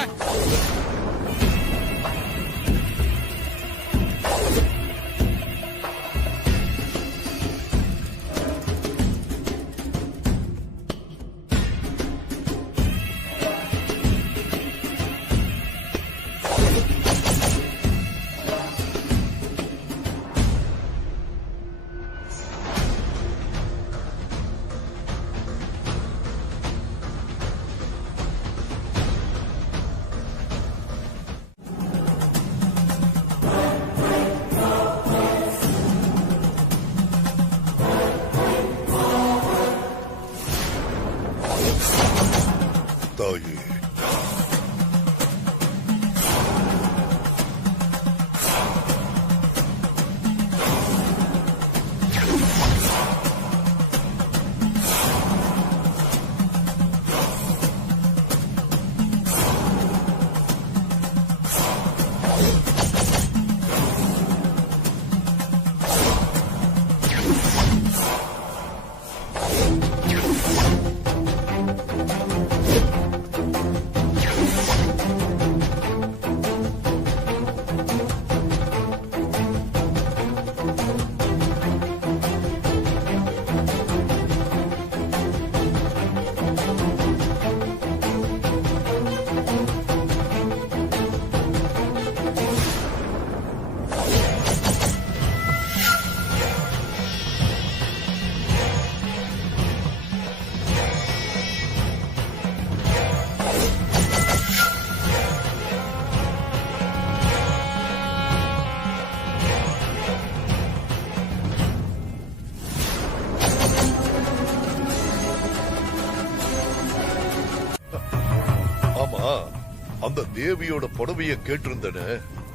அந்த தேவியோட புடவைய கேட்டிருந்தனே,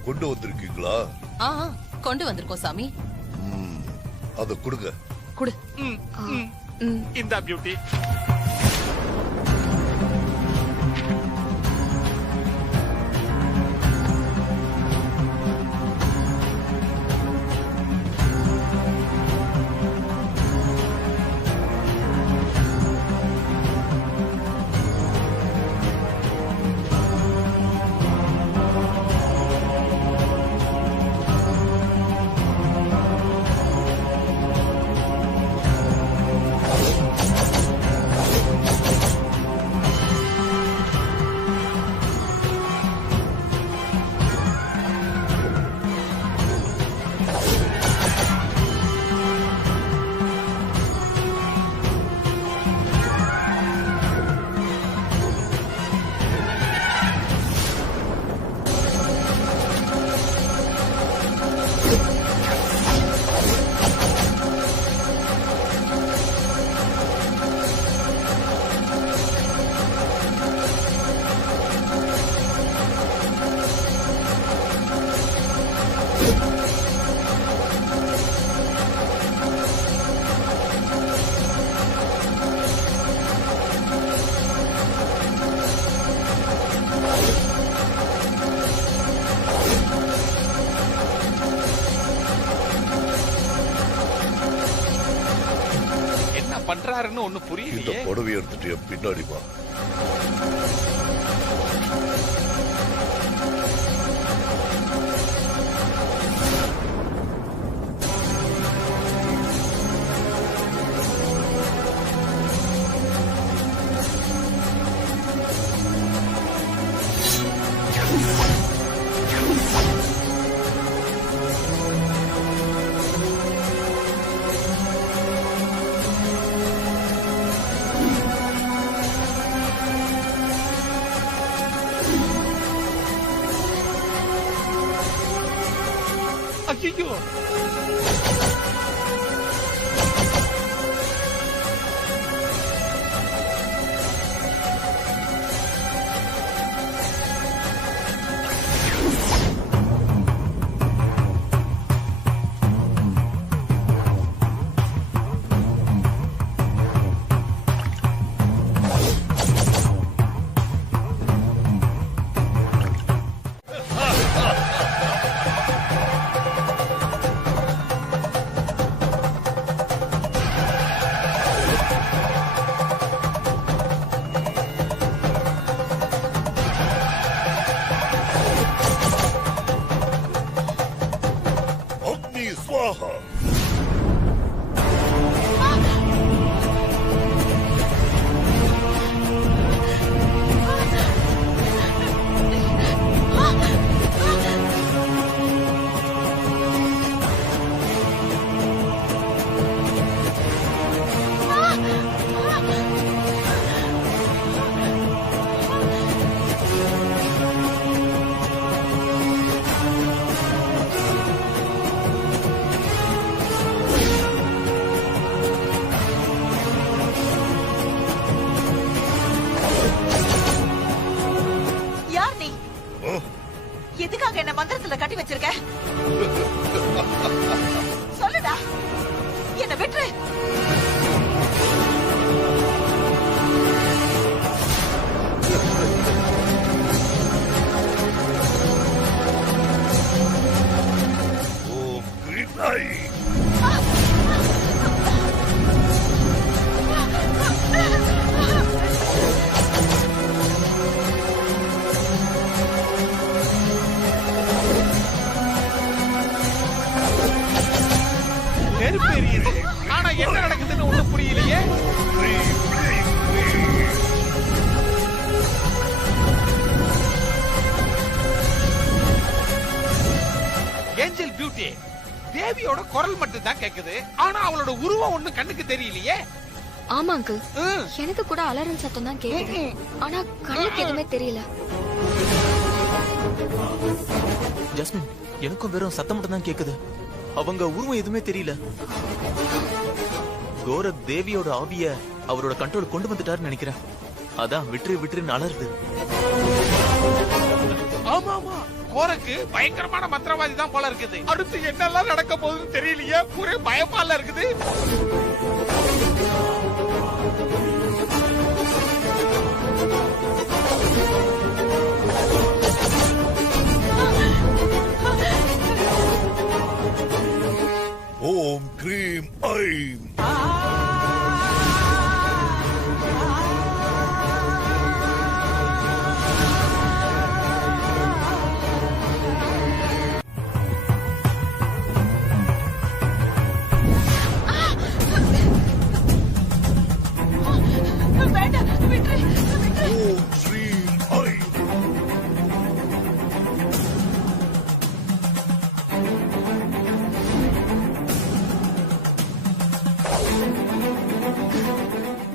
கொண்டு வந்திருக்கீங்களா? கொண்டு வந்திருக்கோம் சாமி. அத கொடுங்க. குடு. இந்த பியூட்டி. பண்றாருன்னு ஒண்ணு புரியலையே. இந்த புடவை எடுத்துட்டு பின்னாடி வா. ஐயோ, எதுக்காக என்ன மந்திரத்துல கட்டி வச்சிருக்க? சொல்லுடா, என்ன விட்டுரு. ஆனா என்ன நடக்குதுன்னு ஒண்ணும் புரியலையே. ஏஞ்சல் பியூட்டி, தேவியோட குரல் மட்டும் தான் கேக்குது. ஆனா அவளோட உருவம் ஒண்ணு கண்ணுக்கு தெரியலையே. ஆமா அங்கிள், எனக்கு கூட அலறல் சத்தம் தான் கேக்குது. ஆனா கண்ணுக்கு எதுவுமே தெரியல. ஜஸ்மின், எனக்கும் வெறும் சத்தம் மட்டும் தான் கேக்குது. அவங்க உருவம் எதுவுமே தெரியல. கோரக் தேவியோட ஆவிய அவரோட கண்ட்ரோல் கொண்டு வந்துட்டாருன்னு நினைக்கிறேன். அதான் விட்டுரு விட்டுருன்னு அலறுது. ஆமா ஆமா, கோரக்கு பயங்கரமான மந்திரவாதி தான் போல இருக்குது. அடுத்து என்னெல்லாம் நடக்க போகுதுன்னு தெரியலையே, ஒரே பயமால இருக்குது. ஓம் கிரீம் ஐம். ஓம் ஸ்ரீம் ஐம்.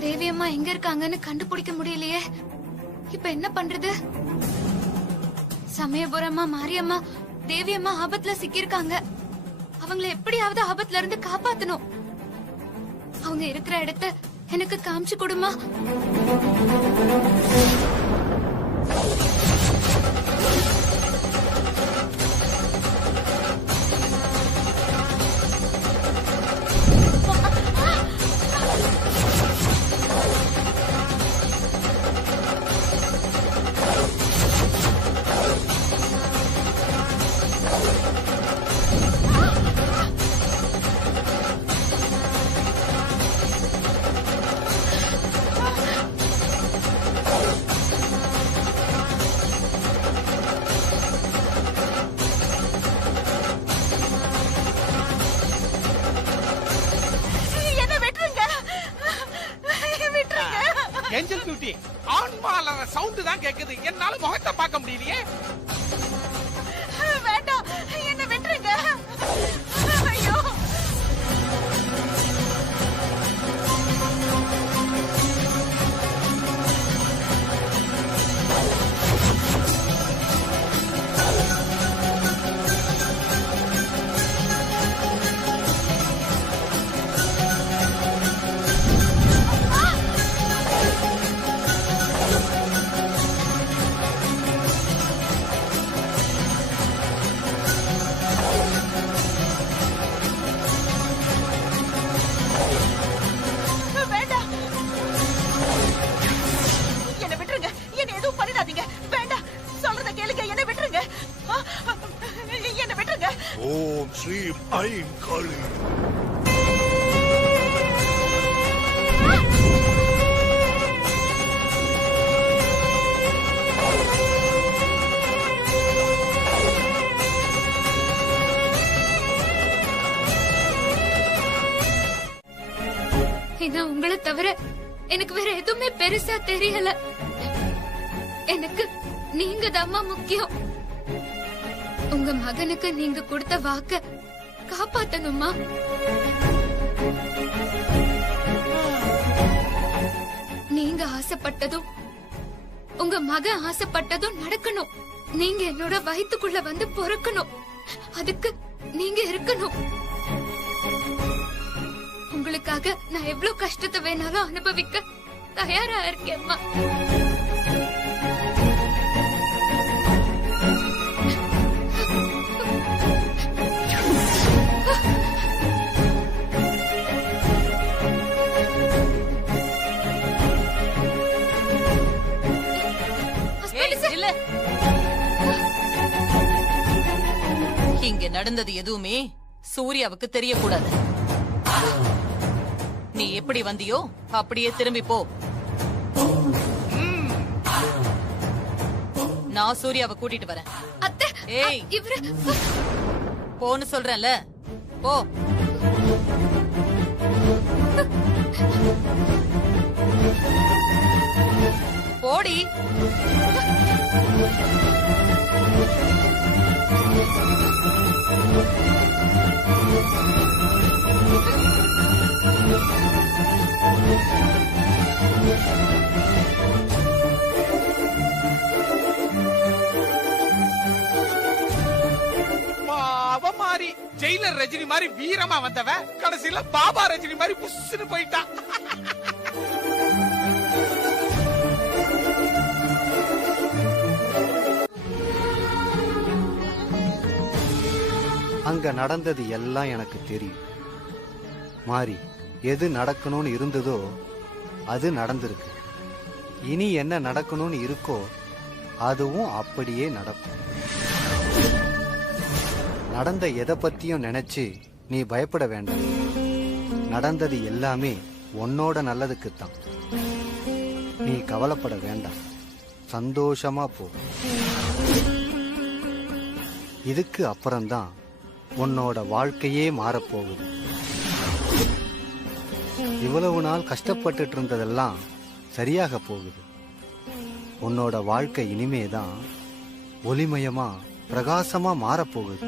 தேவி அம்மா எங்க இருக்காங்கன்னு கண்டுபிடிக்க முடியலையே. இப்ப என்ன பண்றது? சமயபுரம்மா, மாரியம்மா, தேவி அம்மா ஆபத்துல சிக்கியிருக்காங்க. அவங்களை எப்படியாவது ஆபத்துல இருந்து காப்பாத்தணும். அவங்க இருக்கிற இடத்த எனக்கு காமிச்சு கொடுமா. ஏஞ்சல் பியூட்டி, ஆன்மால சவுண்ட் தான் கேக்குது. என்னால முகத்தை பார்க்க முடியலையே. வேண்டாம், என்ன விட்டுருங்க. ஐயோ, வேண்டாம், என்ன விட்டுருங்க. என்ன எதுவும் பண்ணிடாதீங்க. வேண்டாம், சொல்றத கேளுங்க. என்ன விட்டுருங்க. என்ன விட்டுருங்க. ஓம் ஸ்ரீம் ஐம் காளி. ஏன்னா உங்களை தவிர எனக்கு வேற எதுவுமே பெருசா தெரியல. எனக்கு நீங்க தாம்மா முக்கியம். உங்க மகனுக்கு நீங்க கொடுத்த வாக்க காப்பாத்தணுமா? நீங்க ஆசைப்பட்டதும் உங்க மகன் ஆசைப்பட்டதும் நடக்கணும். நீங்க என்னோட வயித்துக்குள்ள வந்து பொறுக்கணும். அதுக்கு நீங்க இருக்கணும். உங்களுக்காக நான் எவ்வளவு கஷ்டத்தை வேணாலும் அனுபவிக்க தயாரா இருக்கேம்மா. இல்ல, இங்க நடந்தது எதுவுமே சூர்யாவுக்கு தெரியக்கூடாது. நீ எப்படி வந்தியோ அப்படியே திரும்பி போ. நான் சூர்யாவை கூட்டிட்டு வரேன். ஏய், போன்னு சொல்றேன்ல, போ. போடி. பாவம் மாறி ஜெயிலர் ரஜினி மாதிரி வீரமா வந்தவ கடைசியில பாபா ரஜினி மாதிரி புஷ்னு போயிட்டான். அங்க நடந்தது எல்லாம் எனக்கு தெரியும். மாறி, எது நடக்கணும்னு இருந்ததோ அது நடந்திருக்கு. இனி என்ன நடக்கணும்னு இருக்கோ அதுவும் அப்படியே நடக்கும். நடந்த எதை பத்தியும் நினைச்சு நீ பயப்பட வேண்டாம். நடந்தது எல்லாமே உன்னோட நல்லதுக்குத்தான். நீ கவலைப்பட வேண்டாம். சந்தோஷமா போ. இதுக்கு அப்புறம்தான் உன்னோட வாழ்க்கையே மாறப்போகுது. இவ்வளவு நாள் கஷ்டப்பட்டுட்டு இருந்ததெல்லாம் சரியாக போகுது. உன்னோட வாழ்க்கை இனிமேதான் ஒளிமயமா பிரகாசமா மாறப்போகுது.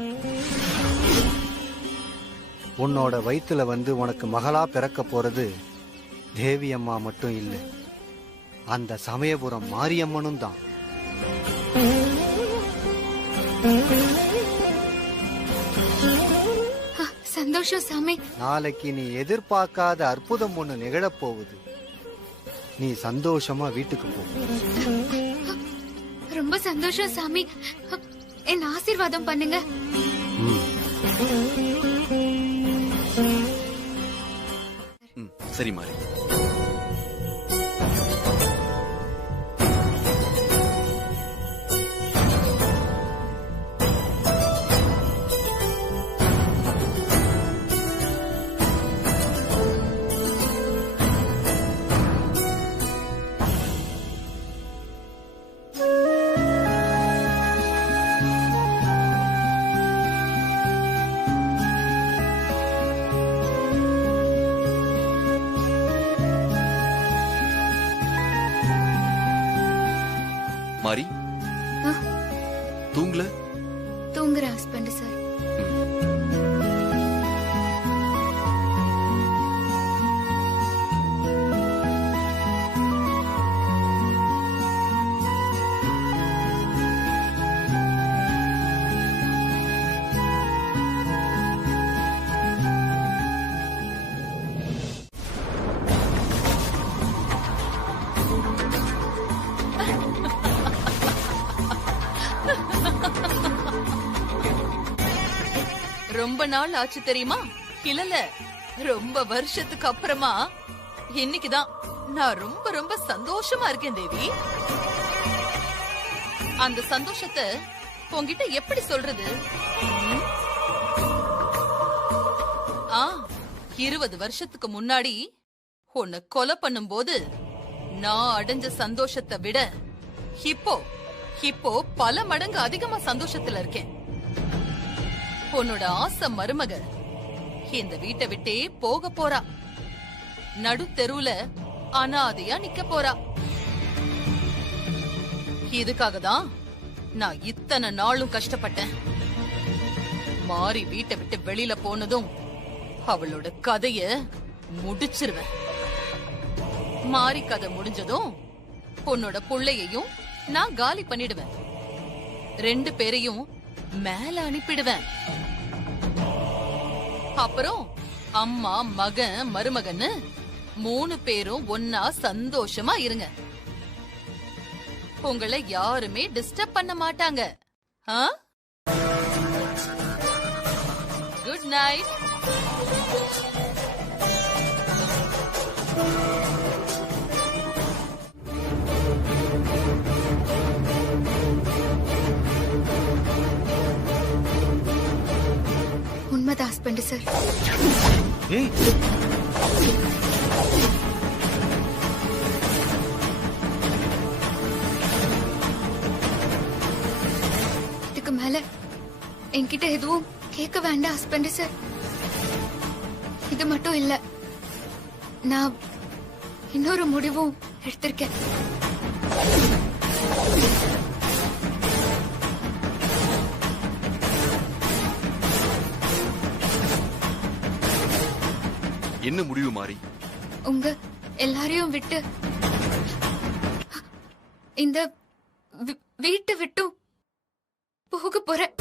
உன்னோட வயித்துல வந்து உனக்கு மகளா பிறக்க போறது தேவி அம்மா மட்டும் இல்லை, அந்த சமயபுரம் மாரியம்மனும் தான். சந்தோஷம் சாமி. நாளைக்கு நீ எதிர்பார்க்காத அற்புதம் ஒண்ணு நிகழப் போகுது. நீ சந்தோஷமா வீட்டுக்கு போ. ரொம்ப சந்தோஷம் சாமி. என் ஆசீர்வாதம் பண்ணுங்க. சரி மாறி. மாறி, தூங்கல? தூங்குற ஹஸ்பண்ட் சார். ரொம்ப நாள் ஆச்சு தெரியுமா? இல்ல, ரொம்ப வருஷத்துக்கு அப்புறமா இன்னைக்குதான் நான் ரொம்ப ரொம்ப சந்தோஷமா இருக்கேன் தேவி. அந்த சந்தோஷத்தை உன்கிட்ட எப்படி சொல்றது? 20 வருஷத்துக்கு முன்னாடி உன்னை கொலை பண்ணும்போது நான் அடைஞ்ச சந்தோஷத்தை விட இப்போ பல மடங்கு அதிகமா சந்தோஷத்துல இருக்கேன். உன்னோட ஆசை மருமக இந்த வீட்டை விட்டே போக போறா. நடு தெருவுல அனாதையா நிக்க போறா. இதுக்காக தான் நான் இத்தனை நாளும் கஷ்டப்பட்டேன். மாறி வீட்டை விட்டு வெளியில போனதும் அவளோட கதைய முடிச்சிருவேன். மாறி கதை முடிஞ்சதும் உன்னோட புள்ளையையும் நான் காலி பண்ணிடுவேன். 2 பேரையும் மேல அனுப்பிடுவேன். அப்புறம் அம்மா, மகன், மருமகன்னு 3 பேரும் ஒன்னா சந்தோஷமா இருங்க. உங்களை யாருமே டிஸ்டர்ப் பண்ண மாட்டாங்க. Good night. உண்மைதான் ஹஸ்பண்ட் சார். இதுக்கு மேல என்கிட்ட எதுவும் கேட்க வேண்டாம் ஹஸ்பண்ட் சார். இது மட்டும் இல்ல, நான் இன்னொரு முடிவும் எடுத்திருக்கேன். என்ன முடிவு மாறி? உங்க எல்லாரையும் விட்டு இந்த வீட்டை விட்டு போக போறேன்.